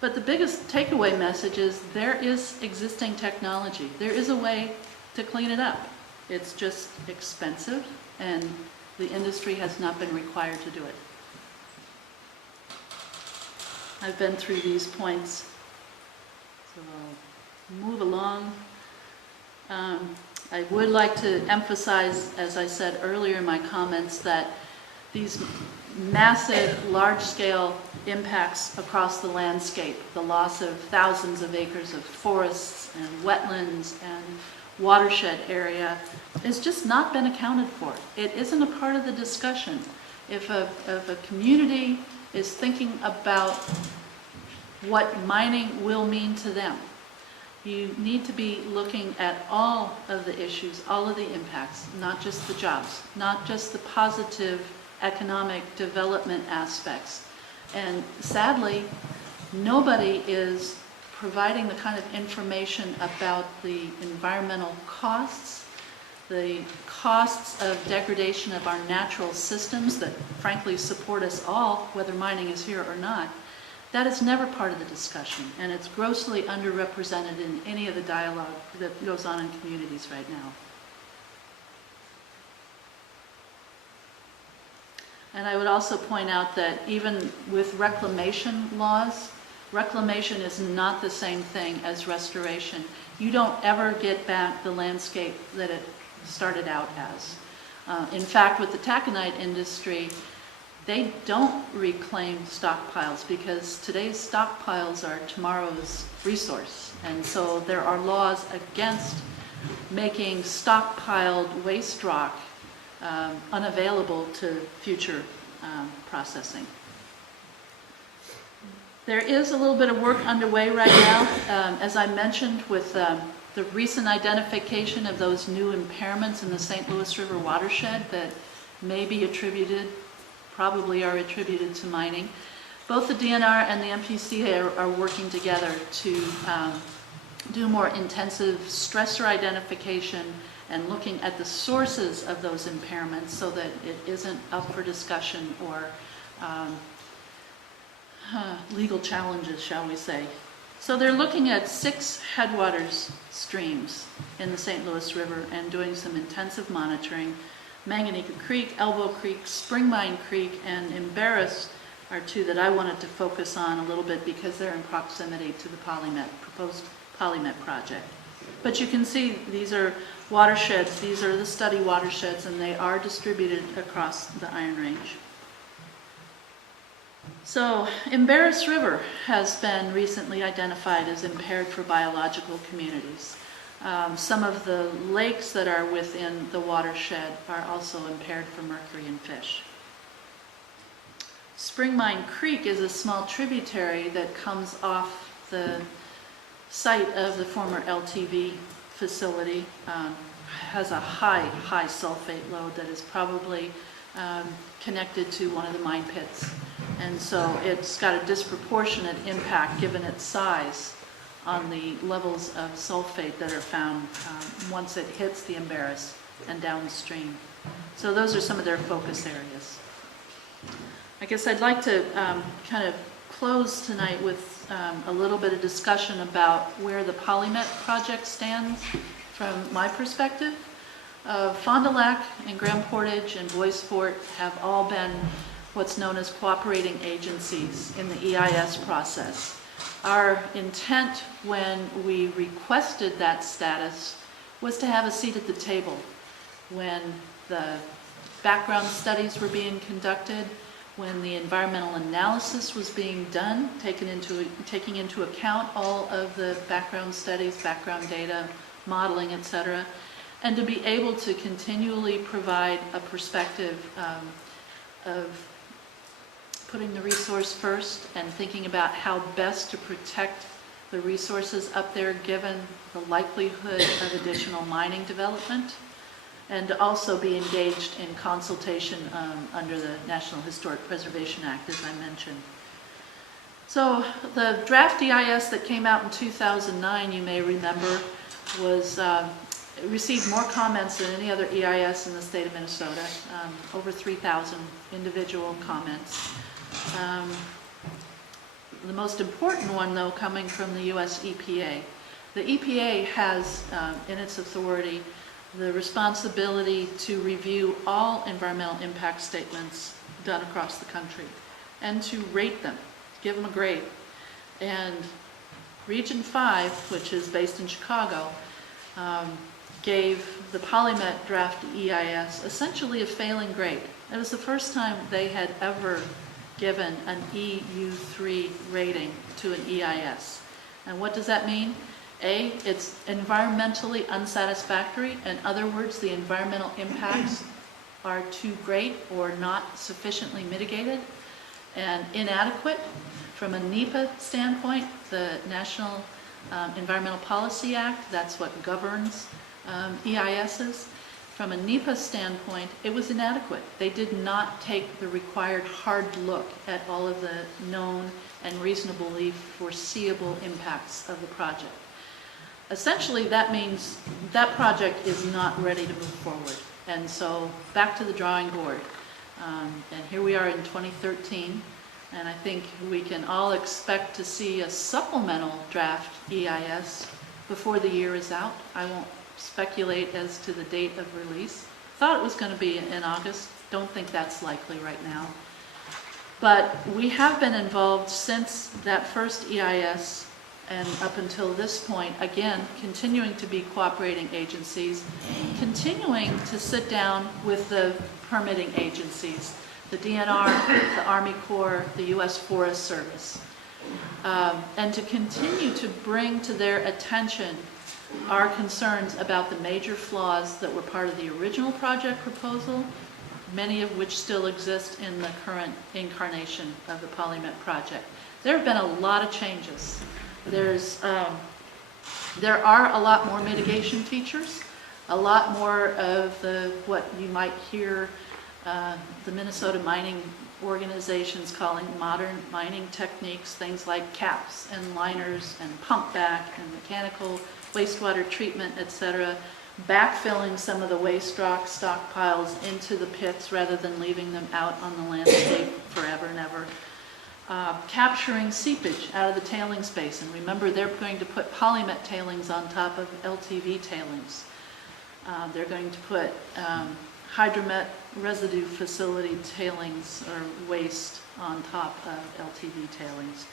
But the biggest takeaway message is there is existing technology. There is a way to clean it up. It's just expensive, and the industry has not been required to do it. I've been through these points, so I'll move along. I would like to emphasize, as I said earlier in my comments, that these massive, large-scale impacts across the landscape, the loss of thousands of acres of forests and wetlands and watershed area, has just not been accounted for. It isn't a part of the discussion. If a community is thinking about what mining will mean to them, you need to be looking at all of the issues, all of the impacts, not just the jobs, not just the positive economic development aspects. And sadly, nobody is providing the kind of information about the environmental costs, the costs of degradation of our natural systems that frankly support us all, whether mining is here or not, that is never part of the discussion, and it's grossly underrepresented in any of the dialogue that goes on in communities right now. And I would also point out that even with reclamation laws, reclamation is not the same thing as restoration. You don't ever get back the landscape that it started out as. In fact, with the taconite industry, they don't reclaim stockpiles because today's stockpiles are tomorrow's resource. And so there are laws against making stockpiled waste rock unavailable to future processing. There is a little bit of work underway right now, as I mentioned, with the recent identification of those new impairments in the St. Louis River watershed that may be attributed, probably are attributed to mining. Both the DNR and the MPCA are working together to do more intensive stressor identification and looking at the sources of those impairments so that it isn't up for discussion or legal challenges, shall we say. So they're looking at 6 headwaters streams in the St. Louis River and doing some intensive monitoring. Manganika Creek, Elbow Creek, Spring Mine Creek, and Embarrass are 2 that I wanted to focus on a little bit because they're in proximity to the proposed Polymet project. But you can see these are watersheds, these are the study watersheds, and they are distributed across the Iron Range. So, Embarrass River has been recently identified as impaired for biological communities. Some of the lakes that are within the watershed are also impaired for mercury and fish. Spring Mine Creek is a small tributary that comes off the site of the former LTV facility, has a high sulfate load that is probably connected to one of the mine pits. And so it's got a disproportionate impact given its size on the levels of sulfate that are found once it hits the Embarrass and downstream. So those are some of their focus areas. I guess I'd like to kind of close tonight with a little bit of discussion about where the Polymet project stands from my perspective. Fon du Lac and Grand Portage and Bois Forte have all been what's known as cooperating agencies in the EIS process. Our intent when we requested that status was to have a seat at the table when the background studies were being conducted, when the environmental analysis was being done, taking into account all of the background studies, background data, modeling, etc., and to be able to continually provide a perspective of putting the resource first and thinking about how best to protect the resources up there given the likelihood of additional mining development, and to also be engaged in consultation under the National Historic Preservation Act, as I mentioned. So the draft EIS that came out in 2009, you may remember, was received more comments than any other EIS in the state of Minnesota, over 3,000 individual comments. The most important one, though, coming from the U.S. EPA. The EPA has in its authority the responsibility to review all environmental impact statements done across the country and to rate them, give them a grade. And Region 5, which is based in Chicago, gave the Polymet draft EIS essentially a failing grade. It was the first time they had ever given an EU3 rating to an EIS. And what does that mean? A, it's environmentally unsatisfactory. In other words, the environmental impacts are too great or not sufficiently mitigated and inadequate. From a NEPA standpoint, the National Environmental Policy Act, that's what governs EISs. From a NEPA standpoint, it was inadequate. They did not take the required hard look at all of the known and reasonably foreseeable impacts of the project. Essentially, that means that project is not ready to move forward. And so back to the drawing board. And here we are in 2013, and I think we can all expect to see a supplemental draft EIS before the year is out. I won't speculate as to the date of release. Thought it was going to be in August. Don't think that's likely right now. But we have been involved since that first EIS and up until this point, again, continuing to be cooperating agencies, continuing to sit down with the permitting agencies, the DNR, the Army Corps, the U.S. Forest Service, and to continue to bring to their attention our concerns about the major flaws that were part of the original project proposal, many of which still exist in the current incarnation of the PolyMet project. There have been a lot of changes. There are a lot more mitigation features, a lot more of what you might hear the Minnesota mining organizations calling modern mining techniques, things like caps and liners and pump back and mechanical wastewater treatment, etc., backfilling some of the waste rock stockpiles into the pits rather than leaving them out on the landscape forever and ever. Capturing seepage out of the tailing space, and remember they're going to put PolyMet tailings on top of LTV tailings. They're going to put hydromet residue facility tailings or waste on top of LTV tailings.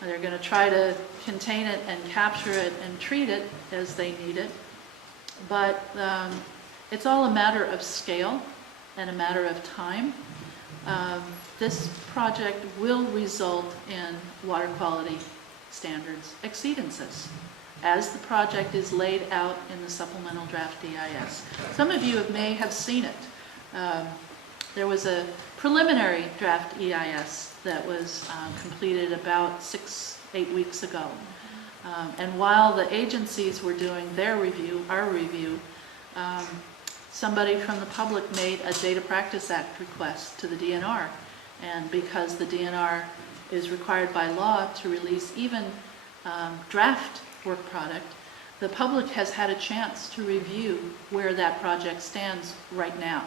And they're going to try to contain it and capture it and treat it as they need it. But it's all a matter of scale and a matter of time. This project will result in water quality standards exceedances as the project is laid out in the supplemental draft EIS. Some of you may have seen it. There was a preliminary draft EIS that was completed about 6-8 weeks ago. And while the agencies were doing their review, our review, somebody from the public made a Data Practice Act request to the DNR. And because the DNR is required by law to release even draft work product, the public has had a chance to review where that project stands right now.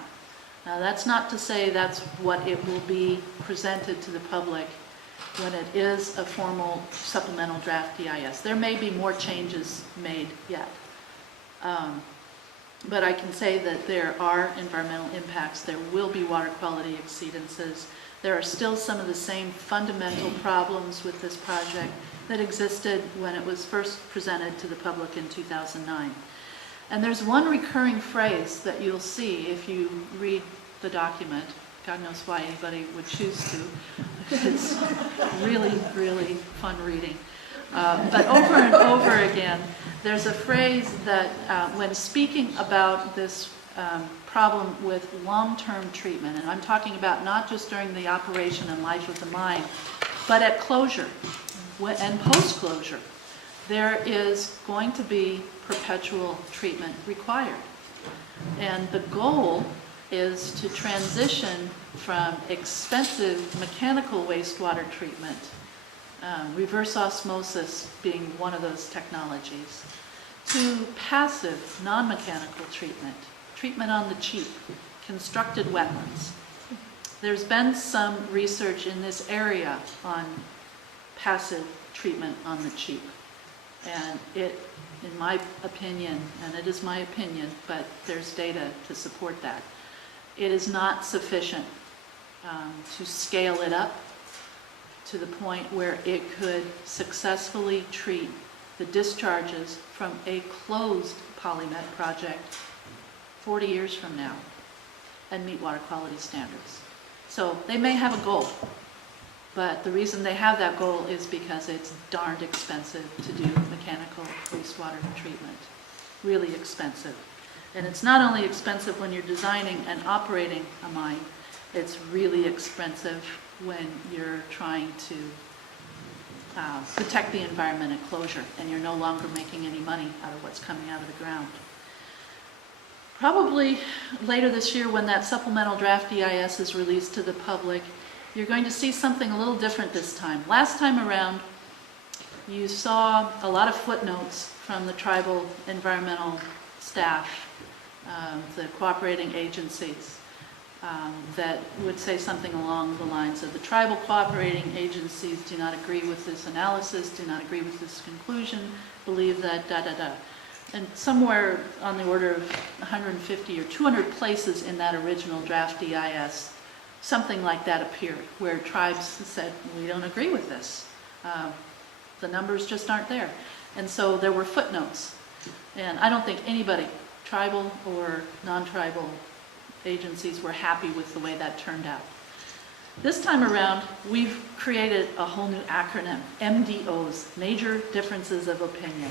Now that's not to say that's what it will be presented to the public when it is a formal supplemental draft EIS. There may be more changes made yet. But I can say that there are environmental impacts. There will be water quality exceedances. There are still some of the same fundamental problems with this project that existed when it was first presented to the public in 2009. And there's one recurring phrase that you'll see if you read the document. God knows why anybody would choose to. It's really, really fun reading. But over and over again, there's a phrase that when speaking about this problem with long-term treatment, and I'm talking about not just during the operation and life of the mine, but at closure and post-closure, there is going to be perpetual treatment required. And the goal is to transition from expensive mechanical wastewater treatment, reverse osmosis being one of those technologies, to passive, non-mechanical treatment, treatment on the cheap, constructed wetlands. There's been some research in this area on passive treatment on the cheap. And it, in my opinion, and it is my opinion, but there's data to support that, it is not sufficient to scale it up to the point where it could successfully treat the discharges from a closed PolyMet project 40 years from now and meet water quality standards. So they may have a goal, but the reason they have that goal is because it's darned expensive to do mechanical wastewater treatment. Really expensive. And it's not only expensive when you're designing and operating a mine, it's really expensive when you're trying to protect the environment at closure and you're no longer making any money out of what's coming out of the ground. Probably later this year when that supplemental draft EIS is released to the public, you're going to see something a little different this time. Last time around, you saw a lot of footnotes from the tribal environmental staff the cooperating agencies, that would say something along the lines of the tribal cooperating agencies do not agree with this analysis, do not agree with this conclusion, believe that da-da-da. And somewhere on the order of 150 or 200 places in that original draft EIS, something like that appeared, where tribes said, we don't agree with this. The numbers just aren't there. And so there were footnotes. And I don't think anybody, tribal or non-tribal agencies, were happy with the way that turned out. This time around, we've created a whole new acronym, MDOs, Major Differences of Opinion.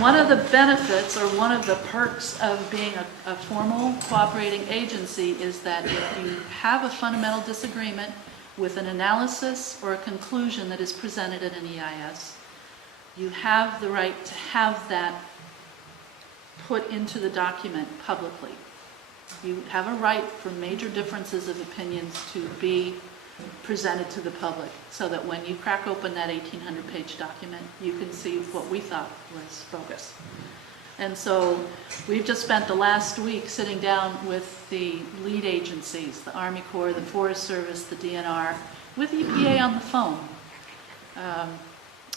One of the benefits or one of the perks of being a formal cooperating agency is that if you have a fundamental disagreement with an analysis or a conclusion that is presented in an EIS, you have the right to have that put into the document publicly. You have a right for major differences of opinions to be presented to the public, so that when you crack open that 1,800-page document, you can see what we thought was bogus. And so we've just spent the last week sitting down with the lead agencies, the Army Corps, the Forest Service, the DNR, with EPA on the phone,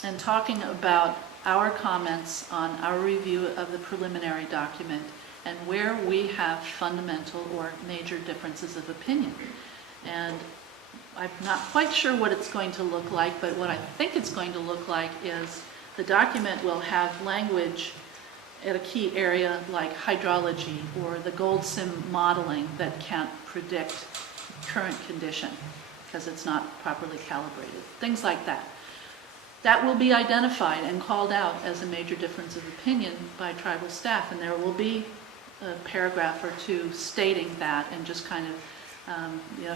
and talking about our comments on our review of the preliminary document and where we have fundamental or major differences of opinion. And I'm not quite sure what it's going to look like, but what I think it's going to look like is the document will have language at a key area like hydrology or the gold sim modeling that can't predict current condition because it's not properly calibrated, things like that. That will be identified and called out as a major difference of opinion by tribal staff, and there will be a paragraph or two stating that and just kind of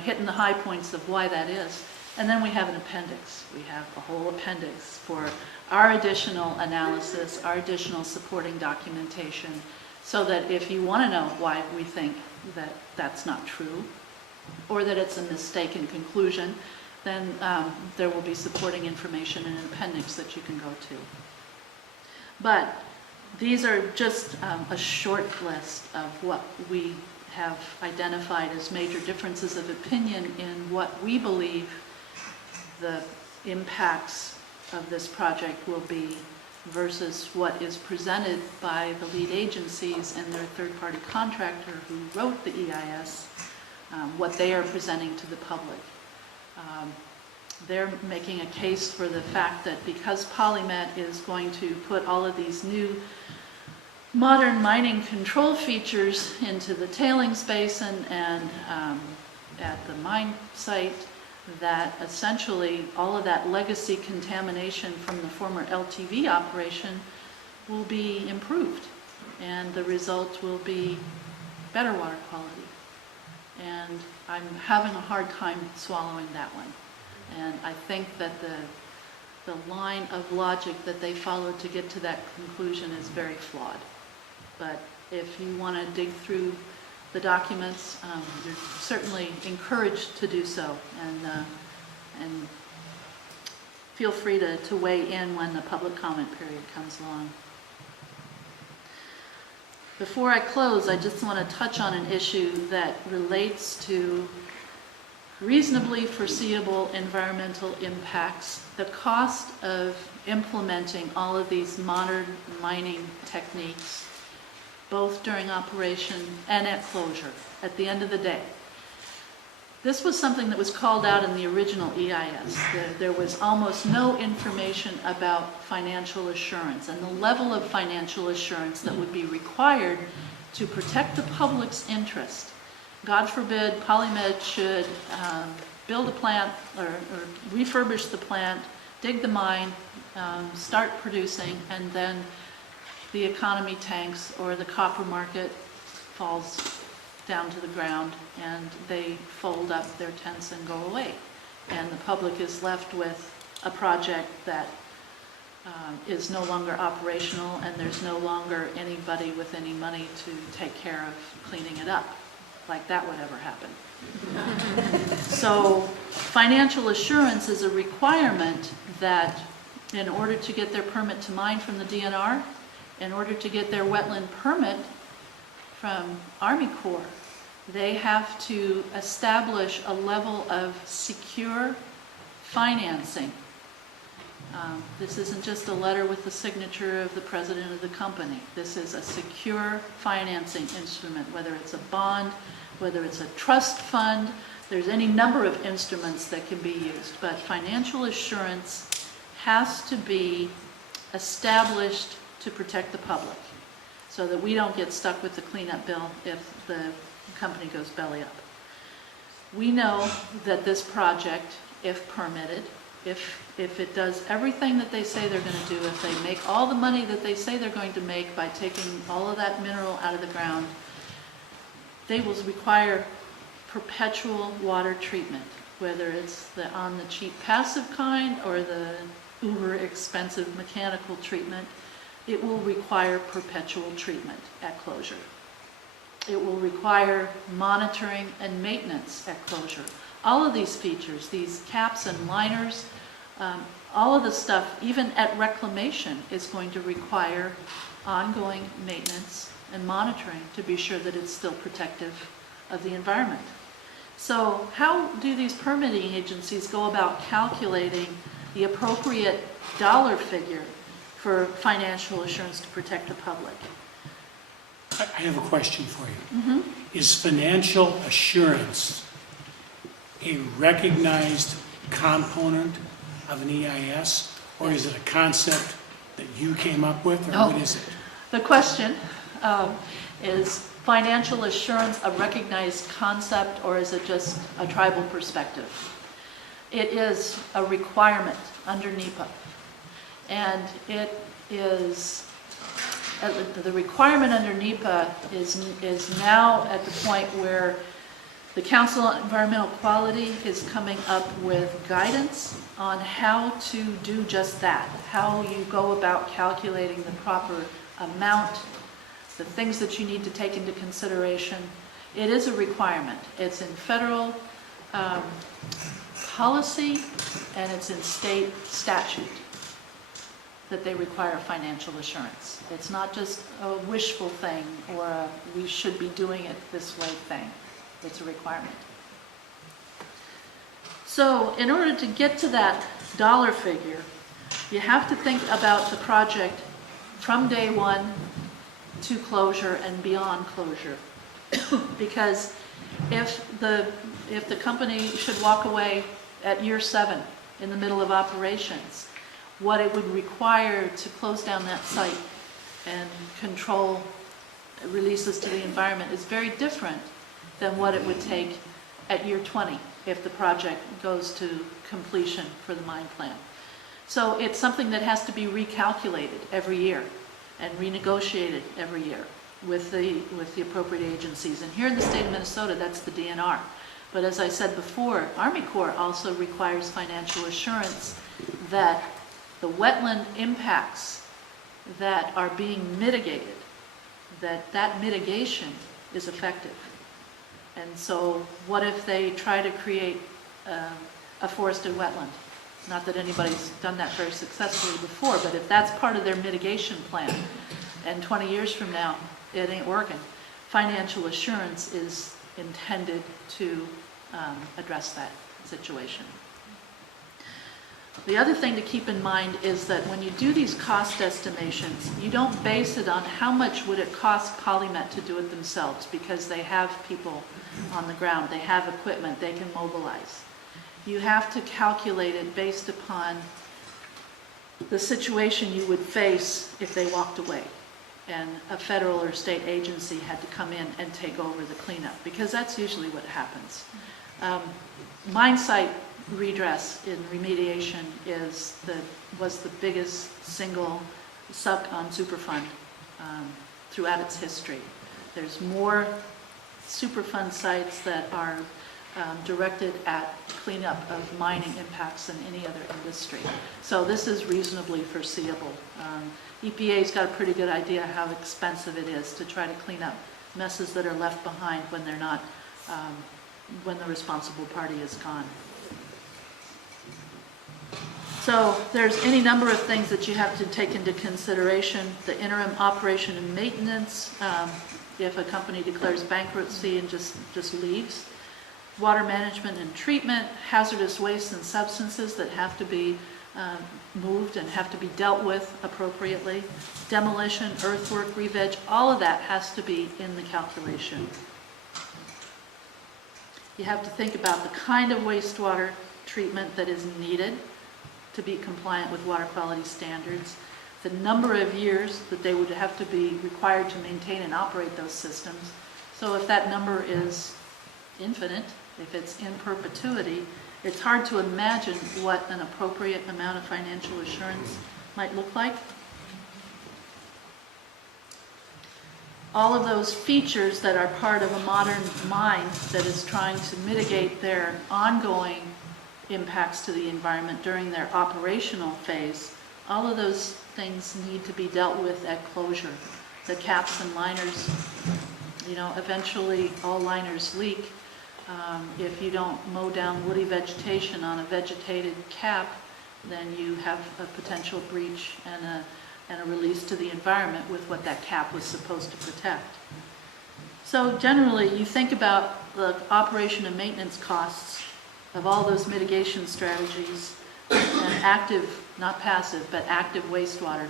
hitting the high points of why that is. And then we have an appendix. We have a whole appendix for our additional analysis, our additional supporting documentation, so that if you want to know why we think that that's not true or that it's a mistaken conclusion, then there will be supporting information in an appendix that you can go to. But these are just a short list of what we have identified as major differences of opinion in what we believe the impacts of this project will be versus what is presented by the lead agencies and their third-party contractor who wrote the EIS, what they are presenting to the public. They're making a case for the fact that because PolyMet is going to put all of these new modern mining control features into the tailings basin and at the mine site, that essentially all of that legacy contamination from the former LTV operation will be improved, and the result will be better water quality. And I'm having a hard time swallowing that one. And I think that the line of logic that they followed to get to that conclusion is very flawed. But if you want to dig through the documents, you're certainly encouraged to do so, and feel free to weigh in when the public comment period comes along. Before I close, I just want to touch on an issue that relates to reasonably foreseeable environmental impacts, the cost of implementing all of these modern mining techniques, both during operation and at closure, at the end of the day. This was something that was called out in the original EIS. There was almost no information about financial assurance and the level of financial assurance that would be required to protect the public's interest. God forbid PolyMet should build a plant or refurbish the plant, dig the mine, start producing, and then the economy tanks or the copper market falls down to the ground and they fold up their tents and go away. And the public is left with a project that is no longer operational, and there's no longer anybody with any money to take care of cleaning it up, like that would ever happen. So financial assurance is a requirement that in order to get their permit to mine from the DNR, in order to get their wetland permit from Army Corps, they have to establish a level of secure financing. This isn't just a letter with the signature of the president of the company. This is a secure financing instrument, whether it's a bond, whether it's a trust fund. There's any number of instruments that can be used, but financial assurance has to be established to protect the public so that we don't get stuck with the cleanup bill if the company goes belly up. We know that this project, if permitted, if it does everything that they say they're going to do, if they make all the money that they say they're going to make by taking all of that mineral out of the ground, they will require perpetual water treatment, whether it's on the cheap passive kind or the uber expensive mechanical treatment. It will require perpetual treatment at closure. It will require monitoring and maintenance at closure. All of these features, these caps and liners, all of the stuff, even at reclamation, is going to require ongoing maintenance and monitoring to be sure that it's still protective of the environment. So how do these permitting agencies go about calculating the appropriate dollar figure for financial assurance to protect the public? I have a question for you. Is financial assurance a recognized component of an EIS, or is it a concept that you came up with, or what is it? The question is financial assurance a recognized concept, or is it just a tribal perspective? It is a requirement under NEPA, and it is the requirement under NEPA is now at the point where the Council on Environmental Quality is coming up with guidance on how to do just that, how you go about calculating the proper amount, the things that you need to take into consideration. It is a requirement. It's in federal policy and it's in state statute that they require financial assurance. It's not just a wishful thing or a we should be doing it this way thing. It's a requirement. So in order to get to that dollar figure, you have to think about the project from day one to closure and beyond closure. Because if the company should walk away at year 7 in the middle of operations, what it would require to close down that site and control releases to the environment is very different than what it would take at year 20 if the project goes to completion for the mine plan. So it's something that has to be recalculated every year and renegotiated every year with the appropriate agencies. And here in the state of Minnesota, that's the DNR. But as I said before, Army Corps also requires financial assurance that the wetland impacts that are being mitigated, that mitigation is effective. And so what if they try to create a forested wetland? Not that anybody's done that very successfully before, but if that's part of their mitigation plan, and 20 years from now, it ain't working, financial assurance is intended to address that situation. The other thing to keep in mind is that when you do these cost estimations, you don't base it on how much would it cost Polymet to do it themselves, because they have people on the ground, they have equipment, they can mobilize. You have to calculate it based upon the situation you would face if they walked away and a federal or state agency had to come in and take over the cleanup, because that's usually what happens. Mine site redress in remediation was the biggest single suck on Superfund throughout its history. There's more Superfund sites that are directed at cleanup of mining impacts than any other industry. So this is reasonably foreseeable. EPA's got a pretty good idea how expensive it is to try to clean up messes that are left behind when they're not, when the responsible party is gone. So there's any number of things that you have to take into consideration. The interim operation and maintenance, if a company declares bankruptcy and just leaves. Water management and treatment, hazardous wastes and substances that have to be moved and have to be dealt with appropriately. Demolition, earthwork, re-veg, all of that has to be in the calculation. You have to think about the kind of wastewater treatment that is needed to be compliant with water quality standards, the number of years that they would have to be required to maintain and operate those systems. So if that number is infinite, if it's in perpetuity, it's hard to imagine what an appropriate amount of financial assurance might look like. All of those features that are part of a modern mine that is trying to mitigate their ongoing impacts to the environment during their operational phase, all of those things need to be dealt with at closure. The caps and liners, eventually all liners leak. If you don't mow down woody vegetation on a vegetated cap, then you have a potential breach and a release to the environment with what that cap was supposed to protect. So generally, you think about the operation and maintenance costs of all those mitigation strategies and active, not passive, but active wastewater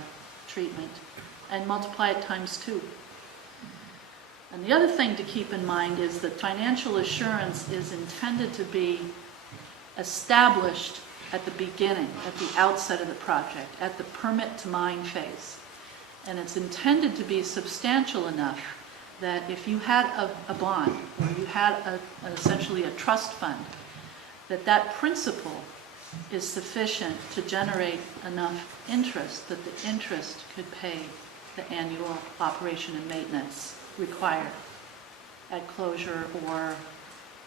treatment, and multiply it times 2. And the other thing to keep in mind is that financial assurance is intended to be established at the beginning, at the outset of the project, at the permit to mine phase. And it's intended to be substantial enough that if you had a bond, or you had essentially a trust fund, that principal is sufficient to generate enough interest that the interest could pay the annual operation and maintenance required at closure or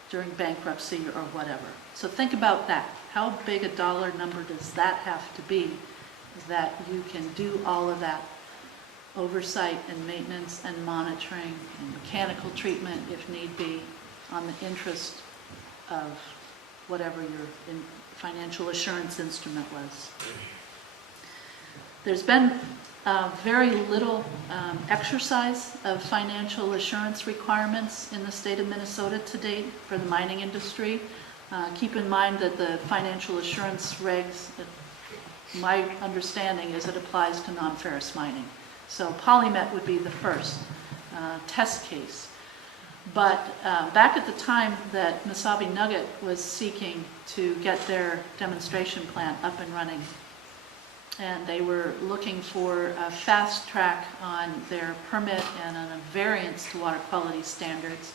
during bankruptcy or whatever. So think about that. How big a dollar number does that have to be that you can do all of that oversight and maintenance and monitoring and mechanical treatment if need be on the interest of whatever your financial assurance instrument was. There's been very little exercise of financial assurance requirements in the state of Minnesota to date for the mining industry. Keep in mind that the financial assurance regs, my understanding is it applies to non-ferrous mining. So Polymet would be the first test case. But back at the time that Mesabi Nugget was seeking to get their demonstration plant up and running, and they were looking for a fast track on their permit and on a variance to water quality standards,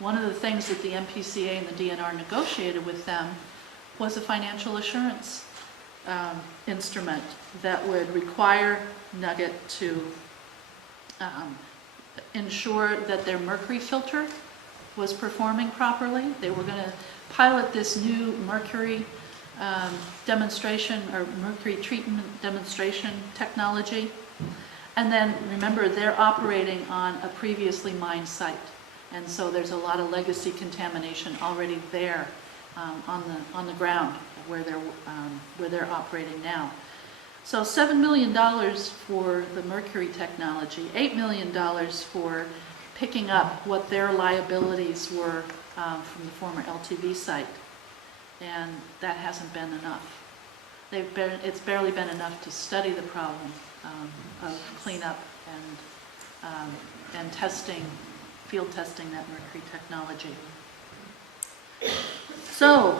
one of the things that the MPCA and the DNR negotiated with them was a financial assurance instrument that would require Nugget to ensure that their mercury filter was performing properly. They were going to pilot this new mercury demonstration or mercury treatment demonstration technology. And then remember, they're operating on a previously mined site. And so there's a lot of legacy contamination already there on the ground where they're operating now. So $7 million for the mercury technology, $8 million for picking up what their liabilities were from the former LTV site. And that hasn't been enough. It's barely been enough to study the problem of cleanup and testing, field testing that mercury technology. So,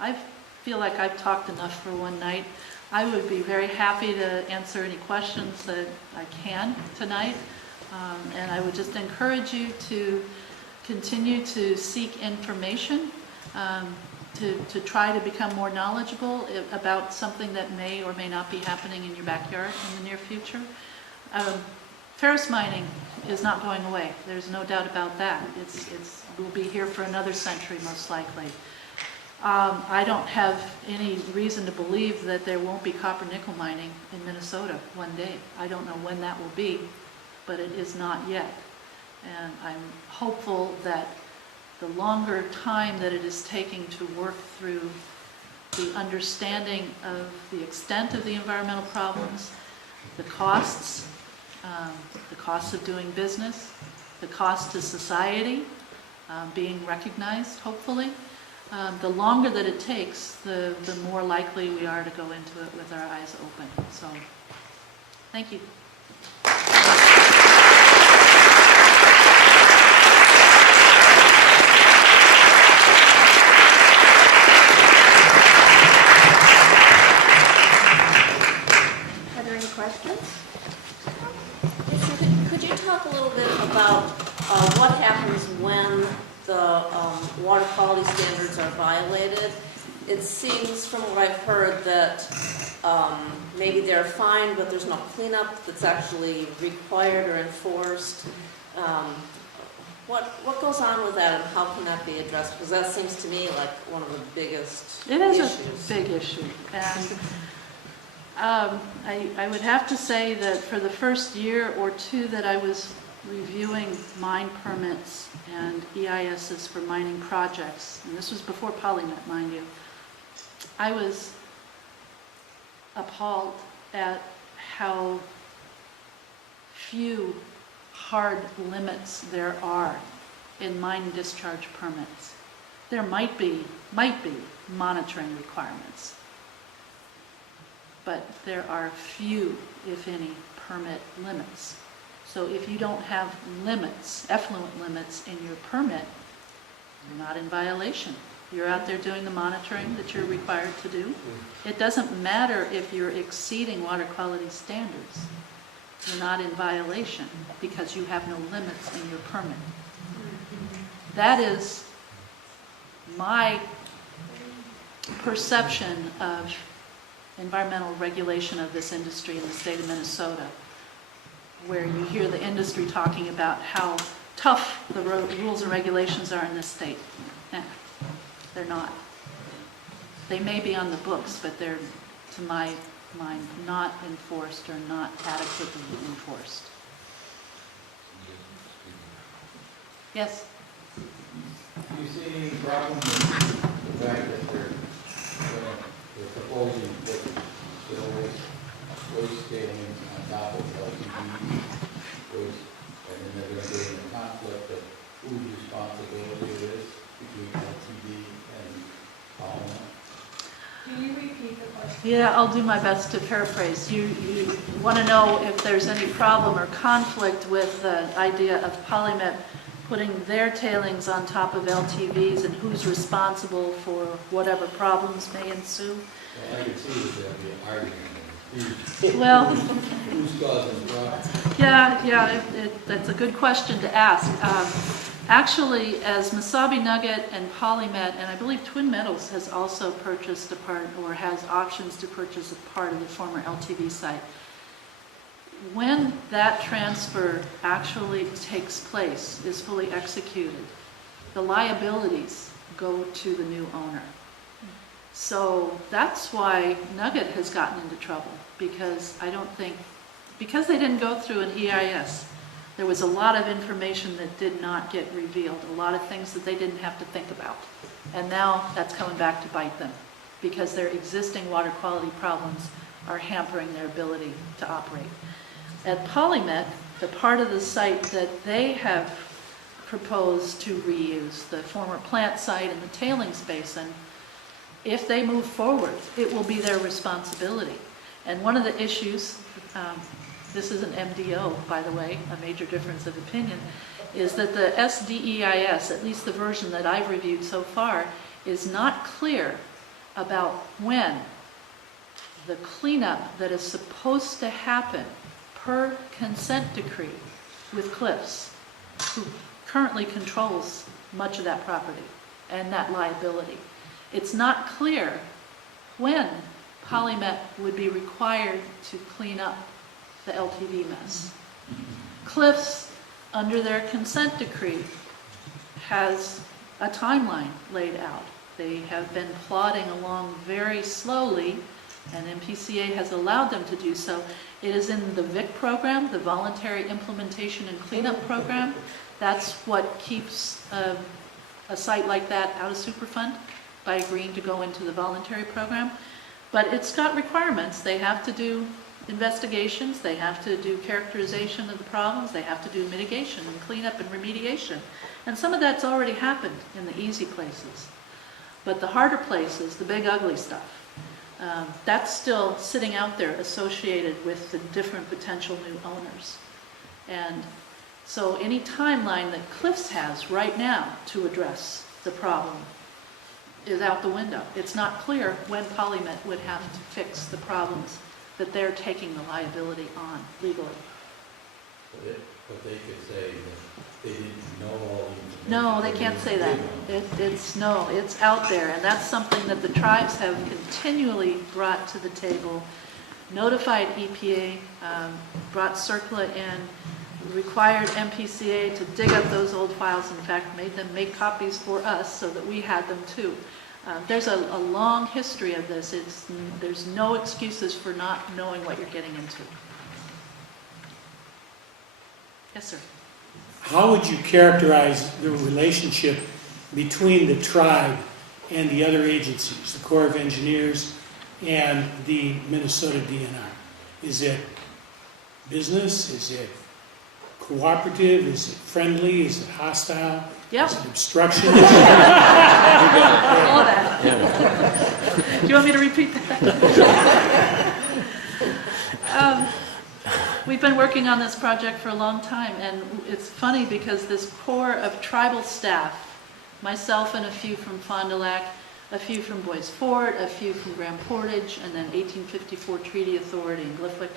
I feel like I've talked enough for one night. I would be very happy to answer any questions that I can tonight. And I would just encourage you to continue to seek information, to try to become more knowledgeable about something that may or may not be happening in your backyard in the near future. Ferrous mining is not going away. There's no doubt about that. We'll be here for another century, most likely. I don't have any reason to believe that there won't be copper nickel mining in Minnesota one day. I don't know when that will be, but it is not yet. And I'm hopeful that the longer time that it is taking to work through the understanding of the extent of the environmental problems, the costs of doing business, the cost to society, being recognized, hopefully. The longer that it takes, the more likely we are to go into it with our eyes open. So, thank you. Are there any questions? Could you talk a little bit about what happens when the water quality standards are violated? It seems from what I've heard that maybe they're fine, but there's no cleanup that's actually required or enforced. What goes on with that, and how can that be addressed? Because that seems to me like one of the biggest It is issues. a big issue, and I would have to say that for the first year or two that I was reviewing mine permits and EISs for mining projects, and this was before PolyNet, mind you, I was appalled at how few hard limits there are in mine discharge permits. There might be monitoring requirements, but there are few, if any, permit limits. So if you don't have limits, effluent limits in your permit, you're not in violation. You're out there doing the monitoring that you're required to do. It doesn't matter if you're exceeding water quality standards. You're not in violation because you have no limits in your permit. That is my perception of environmental regulation of this industry in the state of Minnesota, where you hear the industry talking about how tough the rules and regulations are in this state. They're not. They may be on the books, but they're, to my mind, not enforced or not adequately enforced. Yes? Do you see any problem with the fact that they're proposing to put still waste tailings on top of LTV waste, and then they're going to get in a conflict of whose responsibility it is between LTV and polymer? Can you repeat the question? Yeah, I'll do my best to paraphrase. You want to know if there's any problem or conflict with the idea of PolyMet putting their tailings on top of LTVs and who's responsible for whatever problems may ensue. Well, I could see that there'd be an argument. Well, Who's causing the problem? yeah, that's a good question to ask. Actually, as Mesabi Nugget and PolyMet, and I believe Twin Metals has also purchased a part or has options to purchase a part of the former LTV site, when that transfer actually takes place, is fully executed, the liabilities go to the new owner. So that's why Nugget has gotten into trouble, because because they didn't go through an EIS, there was a lot of information that did not get revealed, a lot of things that they didn't have to think about. And now that's coming back to bite them, because their existing water quality problems are hampering their ability to operate. At PolyMet, the part of the site that they have proposed to reuse, the former plant site and the tailings basin, if they move forward, it will be their responsibility. And one of the issues, this is an MDO, by the way, a major difference of opinion, is that the SDEIS, at least the version that I've reviewed so far, is not clear about when the cleanup that is supposed to happen per consent decree with Cliffs, who currently controls much of that property and that liability. It's not clear when PolyMet would be required to clean up the LTV mess. Cliffs, under their consent decree, has a timeline laid out. They have been plodding along very slowly, and MPCA has allowed them to do so. It is in the VIC program, the Voluntary Implementation and Cleanup Program. That's what keeps a site like that out of Superfund. by agreeing to go into the voluntary program. But it's got requirements. They have to do investigations, they have to do characterization of the problems, they have to do mitigation and cleanup and remediation. And some of that's already happened in the easy places. But the harder places, the big ugly stuff, that's still sitting out there associated with the different potential new owners. And so any timeline that Cliffs has right now to address the problem is out the window. It's not clear when PolyMet would have to fix the problems that they're taking the liability on legally. But they could say that they didn't know all the information. No, they can't say that. It's out there, and that's something that the tribes have continually brought to the table. Notified EPA, brought CERCLA in, required MPCA to dig up those old files. In fact, made them make copies for us so that we had them too. There's a long history of this. There's no excuses for not knowing what you're getting into. Yes, sir. How would you characterize the relationship between the tribe and the other agencies, the Corps of Engineers and the Minnesota DNR? Is it business? Is it cooperative? Is it friendly? Is it hostile? Yep. Is it obstruction? All that. Do you want me to repeat that? We've been working on this project for a long time, and it's funny because this core of tribal staff, myself and a few from Fon du Lac, a few from Boys Fort, a few from Grand Portage, and then 1854 Treaty Authority in Glifflick,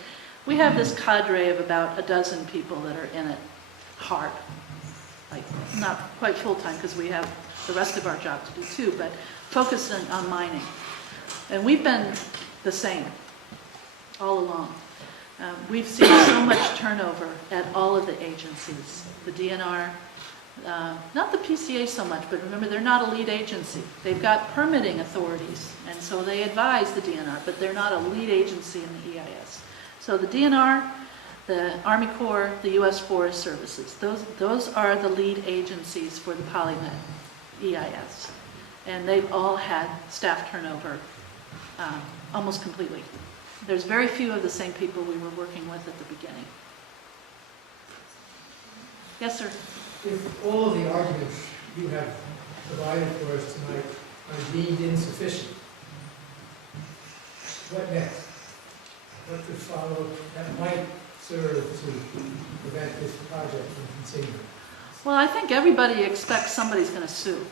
we have this cadre of about a dozen people that are in it hard. Like, not quite full-time because we have the rest of our job to do too, but focused on mining. And we've been the same all along. We've seen so much turnover at all of the agencies. The DNR, not the PCA so much, but remember they're not a lead agency. They've got permitting authorities, and so they advise the DNR, but they're not a lead agency in the EIS. So the DNR, the Army Corps, the U.S. Forest Services, those are the lead agencies for the PolyMet EIS. And they've all had staff turnover almost completely. There's very few of the same people we were working with at the beginning. Yes, sir? If all of the arguments you have provided for us tonight are deemed insufficient, what next? What could follow that might serve to prevent this project from continuing? Well, I think everybody expects somebody's going to sue.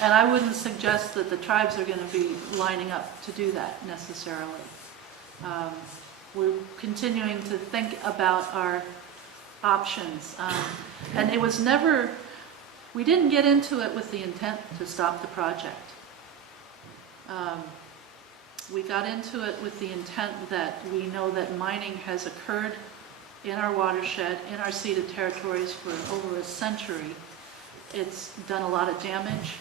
And I wouldn't suggest that the tribes are going to be lining up to do that necessarily. We're continuing to think about our options. And it was never, we didn't get into it with the intent to stop the project. We got into it with the intent that we know that mining has occurred in our watershed, in our ceded territories for over a century. It's done a lot of damage,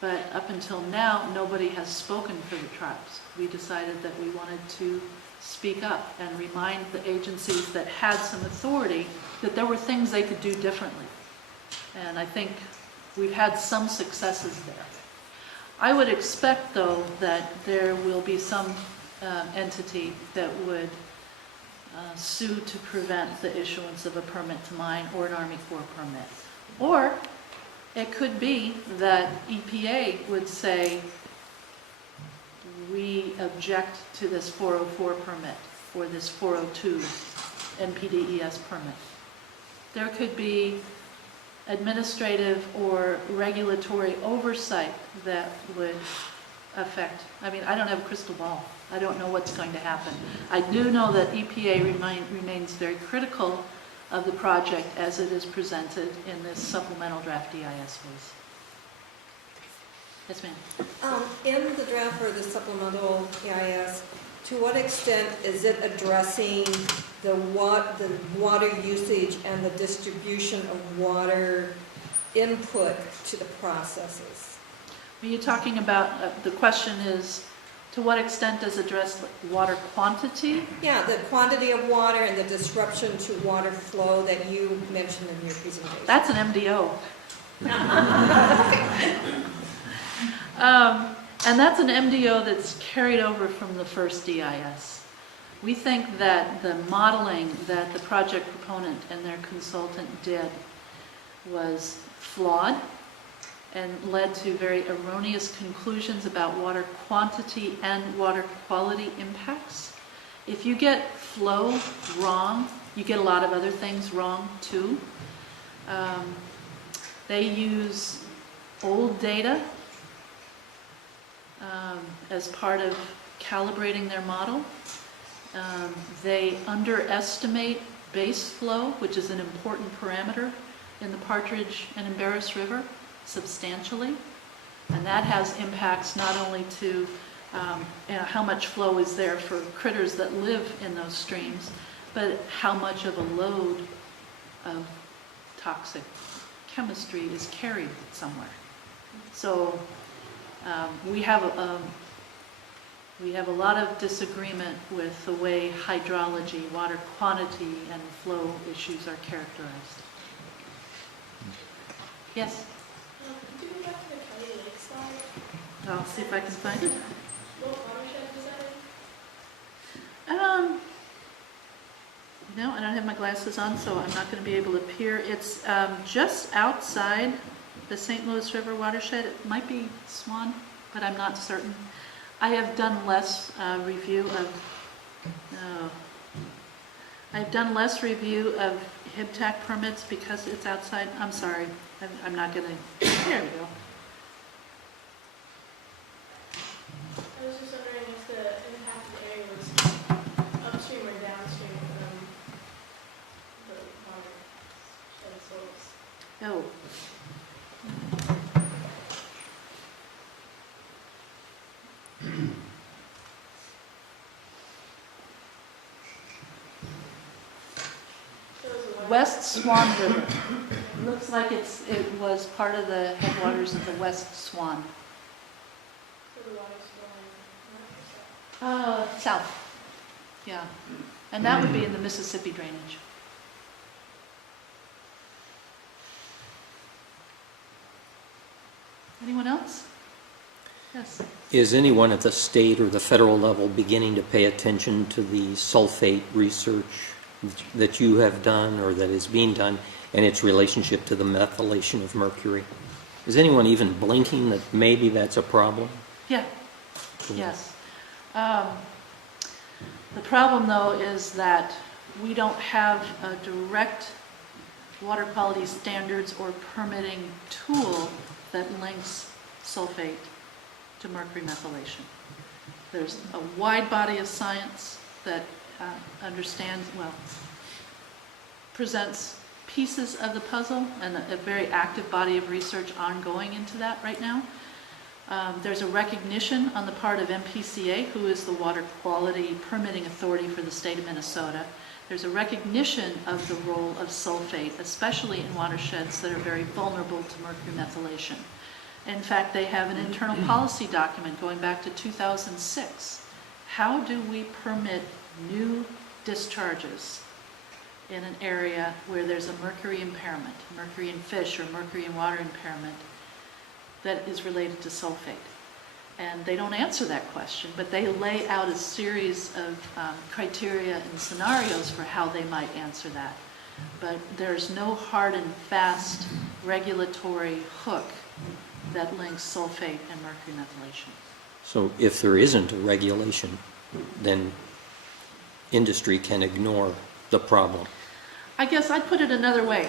but up until now, nobody has spoken for the tribes. We decided that we wanted to speak up and remind the agencies that had some authority that there were things they could do differently. And I think we've had some successes there. I would expect, though, that there will be some entity that would sue to prevent the issuance of a permit to mine or an Army Corps permit. Or it could be that EPA would say, we object to this 404 permit or this 402 NPDES permit. There could be administrative or regulatory oversight that would affect, I mean, I don't have a crystal ball. I don't know what's going to happen. I do know that EPA remains very critical of the project as it is presented in this supplemental draft EIS phase. Yes, ma'am. In the draft for the supplemental EIS, to what extent is it addressing the water usage and the distribution of water input to the processes? Are you talking about, the question is, to what extent does it address water quantity? Yeah, the quantity of water and the disruption to water flow that you mentioned in your presentation. That's an MDO. And that's an MDO that's carried over from the first DIS. We think that the modeling that the project proponent and their consultant did was flawed and led to very erroneous conclusions about water quantity and water quality impacts. If you get flow wrong, you get a lot of other things wrong too. They use old data as part of calibrating their model. They underestimate base flow, which is an important parameter in the Partridge and Embarrass River, substantially. And that has impacts not only to how much flow is there for critters that live in those streams, but how much of a load of toxic chemistry is carried somewhere. So we have a lot of disagreement with the way hydrology, water quantity, and flow issues are characterized. Yes? Could you go back to the County Lake slide? I'll see if I can find it. What watershed was that in? No, I don't have my glasses on, so I'm not going to be able to peer. It's just outside the St. Louis River watershed. It might be Swan, but I'm not certain. I have done less review of HIBTAC permits because it's outside. I'm sorry, I'm not going to. There we go. I was just wondering if the impacted area was upstream or downstream from the watershed source. Oh. So it was a West Swan River. Looks like it was part of the headwaters of the West Swan. for the water's flowing north or south. South. Yeah. And that would be in the Mississippi drainage. Anyone else? Yes. Is anyone at the state or the federal level beginning to pay attention to the sulfate research that you have done or that is being done and its relationship to the methylation of mercury? Is anyone even blinking that maybe that's a problem? Yeah. Yes. The problem, though, is that we don't have a direct water quality standards or permitting tool that links sulfate to mercury methylation. There's a wide body of science that presents pieces of the puzzle, and a very active body of research ongoing into that right now. There's a recognition on the part of MPCA, who is the water quality permitting authority for the state of Minnesota. There's a recognition of the role of sulfate, especially in watersheds that are very vulnerable to mercury methylation. In fact, they have an internal policy document going back to 2006. How do we permit new discharges in an area where there's a mercury impairment, mercury in fish or mercury in water impairment that is related to sulfate? And they don't answer that question, but they lay out a series of criteria and scenarios for how they might answer that. But there's no hard and fast regulatory hook that links sulfate and mercury methylation. So if there isn't a regulation, then industry can ignore the problem. I guess I'd put it another way,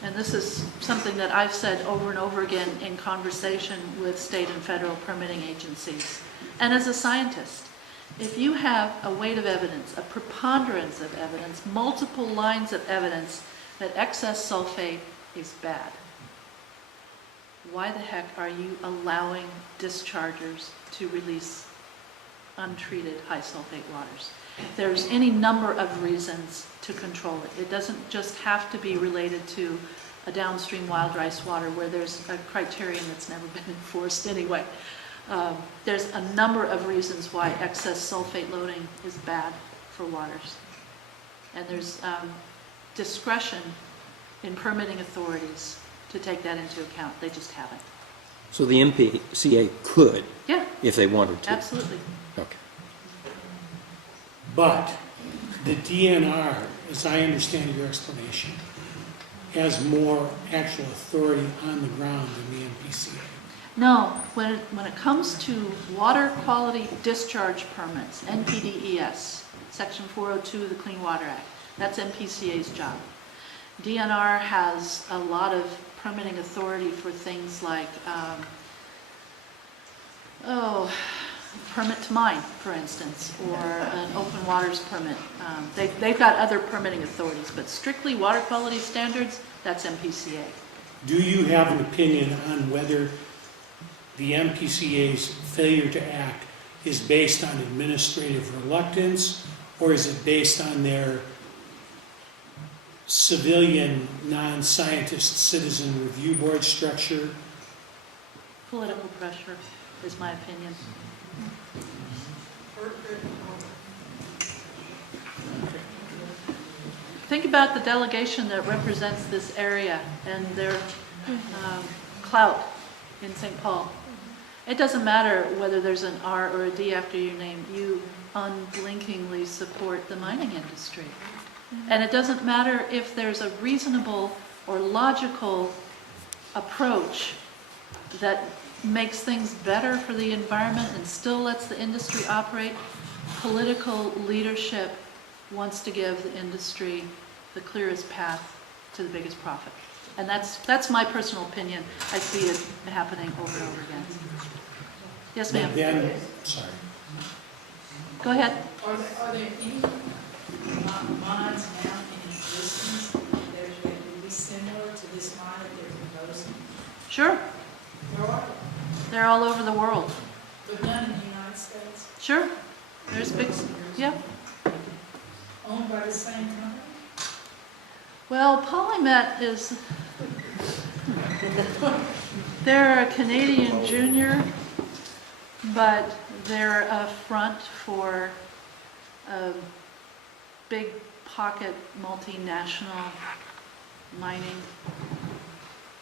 and this is something that I've said over and over again in conversation with state and federal permitting agencies. And as a scientist, if you have a weight of evidence, a preponderance of evidence, multiple lines of evidence that excess sulfate is bad, why the heck are you allowing dischargers to release untreated high sulfate waters? There's any number of reasons to control it. It doesn't just have to be related to a downstream wild rice water where there's a criterion that's never been enforced anyway. There's a number of reasons why excess sulfate loading is bad for waters. And there's discretion in permitting authorities to take that into account. They just haven't. So the MPCA could, Yeah, if they wanted to. absolutely. Okay. But the DNR, as I understand your explanation, has more actual authority on the ground than the MPCA. No, when it comes to water quality discharge permits, NPDES, Section 402 of the Clean Water Act, that's MPCA's job. DNR has a lot of permitting authority for things like, permit to mine, for instance, or an open waters permit. They've got other permitting authorities, but strictly water quality standards, that's MPCA. Do you have an opinion on whether the MPCA's failure to act is based on administrative reluctance, or is it based on their civilian, non-scientist citizen review board structure? Political pressure is my opinion. Think about the delegation that represents this area and their clout in St. Paul. It doesn't matter whether there's an R or a D after your name. You unblinkingly support the mining industry. And it doesn't matter if there's a reasonable or logical approach that makes things better for the environment and still lets the industry operate. Political leadership wants to give the industry the clearest path to the biggest profit. And that's my personal opinion. I see it happening over and over again. Yes, ma'am. Then, sorry. Go ahead. Are there any mines now in existence that would be similar to this mine that they're proposing? Sure. There are, They're all over the world. but none in the United States, Sure. There's big, yeah. owned by the same company? Well, Polymet is, they're a Canadian junior, but they're a front for a big pocket multinational mining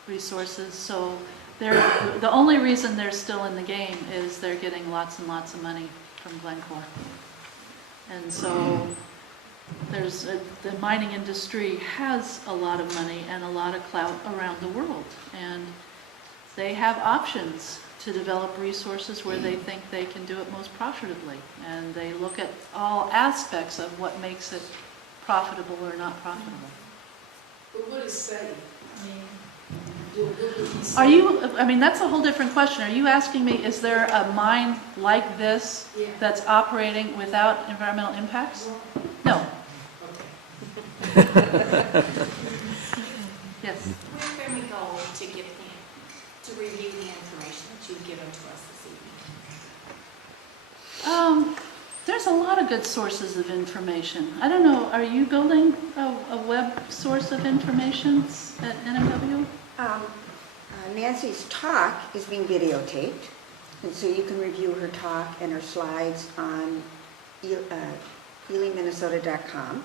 resources. So the only reason they're still in the game is they're getting lots and lots of money from Glencore. And so the mining industry has a lot of money and a lot of clout around the world. And they have options to develop resources where they think they can do it most profitably. And they look at all aspects of what makes it profitable or not profitable. But what is safe? I mean, what would be safe? Are you, I mean, that's a whole different question. Are you asking me, is there a mine like this Yeah. that's operating without environmental impacts? No. Okay. Yes. Where can we go to review the information that you've given to us this evening? There's a lot of good sources of information. I don't know, are you building a web source of information at NMW? Nancy's talk is being videotaped, and so you can review her talk and her slides on healingminnesota.com.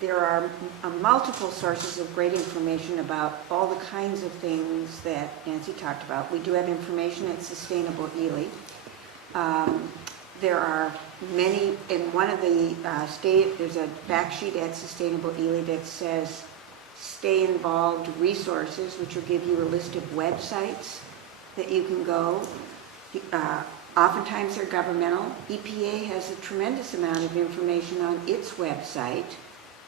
There are multiple sources of great information about all the kinds of things that Nancy talked about. We do have information at Sustainable Ely. There are many, in one of the there's a fact sheet at Sustainable Ely that says Stay Involved Resources, which will give you a list of websites that you can go. Oftentimes they're governmental. EPA has a tremendous amount of information on its website.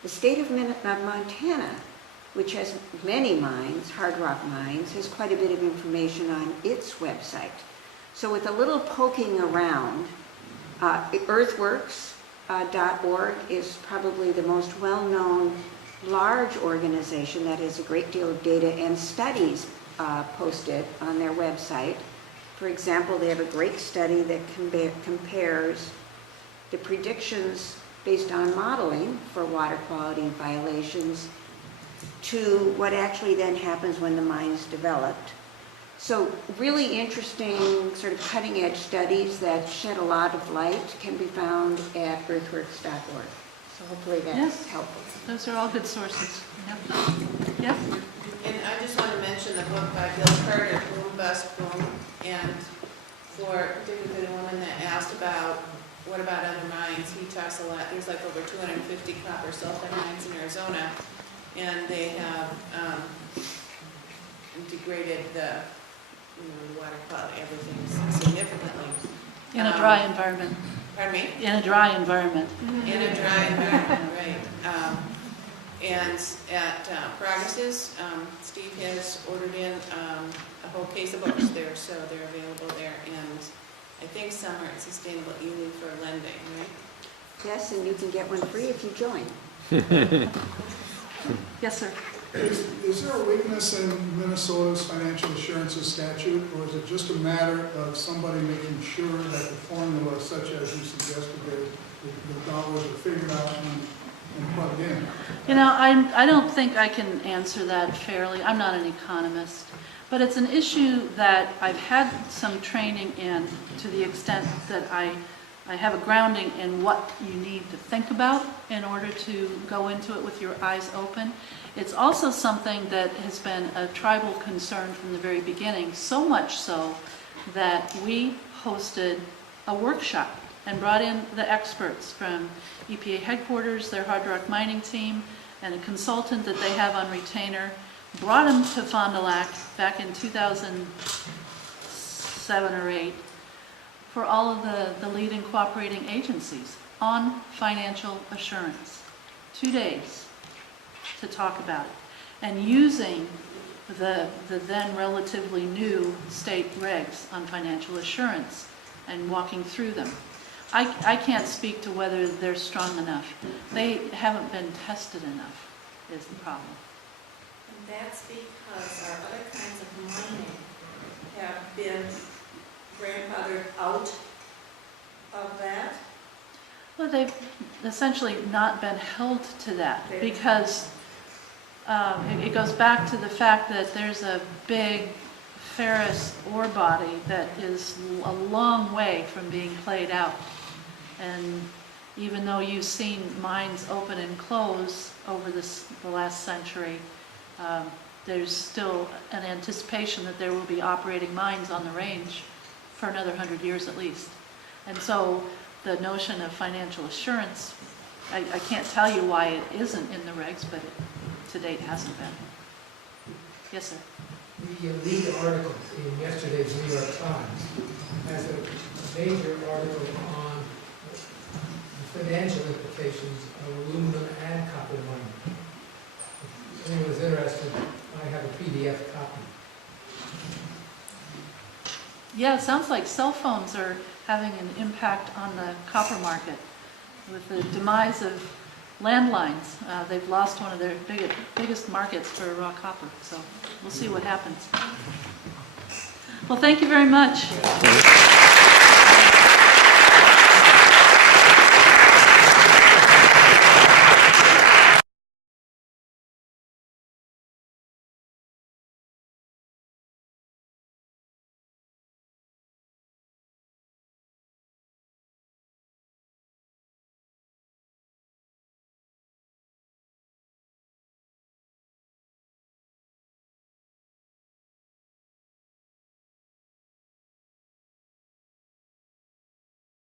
The state of Montana, which has many mines, hard rock mines, has quite a bit of information on its website. So with a little poking around, earthworks.org is probably the most well-known large organization that has a great deal of data and studies posted on their website. For example, they have a great study that compares the predictions based on modeling for water quality violations to what actually then happens when the mine is developed. So really interesting sort of cutting edge studies that shed a lot of light can be found at earthworks.org. So hopefully that's helpful. Those are all good sources. Yep. Yes? And I just want to mention that book by Bill Carter, Boom Bust Boom, and particularly the woman that asked about what about other mines, he talks a lot, there's like over 250 copper sulfide mines in Arizona, and they have degraded the water quality, everything significantly. In a dry environment. Pardon me? In a dry environment. In a dry environment, right. And at Progress's, Steve has ordered in a whole case of books there, so they're available there. And I think some are at Sustainable Ely for lending, right? Yes, and you can get one free if you join. Yes, sir. Is there a weakness in Minnesota's financial assurances statute, or is it just a matter of somebody making sure that the formula, such as you suggested, the dollars are figured out and plugged in? You know, I don't think I can answer that fairly. I'm not an economist. But it's an issue that I've had some training in, to the extent that I have a grounding in what you need to think about in order to go into it with your eyes open. It's also something that has been a tribal concern from the very beginning, so much so that we hosted a workshop and brought in the experts from EPA headquarters, their hard rock mining team, and a consultant that they have on retainer, brought them to Fon du Lac back in 2007 or 8 for all of the leading cooperating agencies on financial assurance. 2 days to talk about it, and using the then relatively new state regs on financial assurance and walking through them. I can't speak to whether they're strong enough. They haven't been tested enough, is the problem. And that's because our other kinds of mining have been grandfathered out of that. Well, they've essentially not been held to that, because it goes back to the fact that there's a big ferrous ore body that is a long way from being played out. And even though you've seen mines open and close over the last century, there's still an anticipation that there will be operating mines on the range for another 100 years at least. And so the notion of financial assurance, I can't tell you why it isn't in the regs, but it to date hasn't been. Yes, sir. The lead article in yesterday's New York Times has a major article on the financial implications of aluminum and copper mining. If anyone's interested, I have a PDF copy. Yeah, it sounds like cell phones are having an impact on the copper market. With the demise of landlines, they've lost one of their biggest markets for raw copper. So we'll see what happens. Well, thank you very much.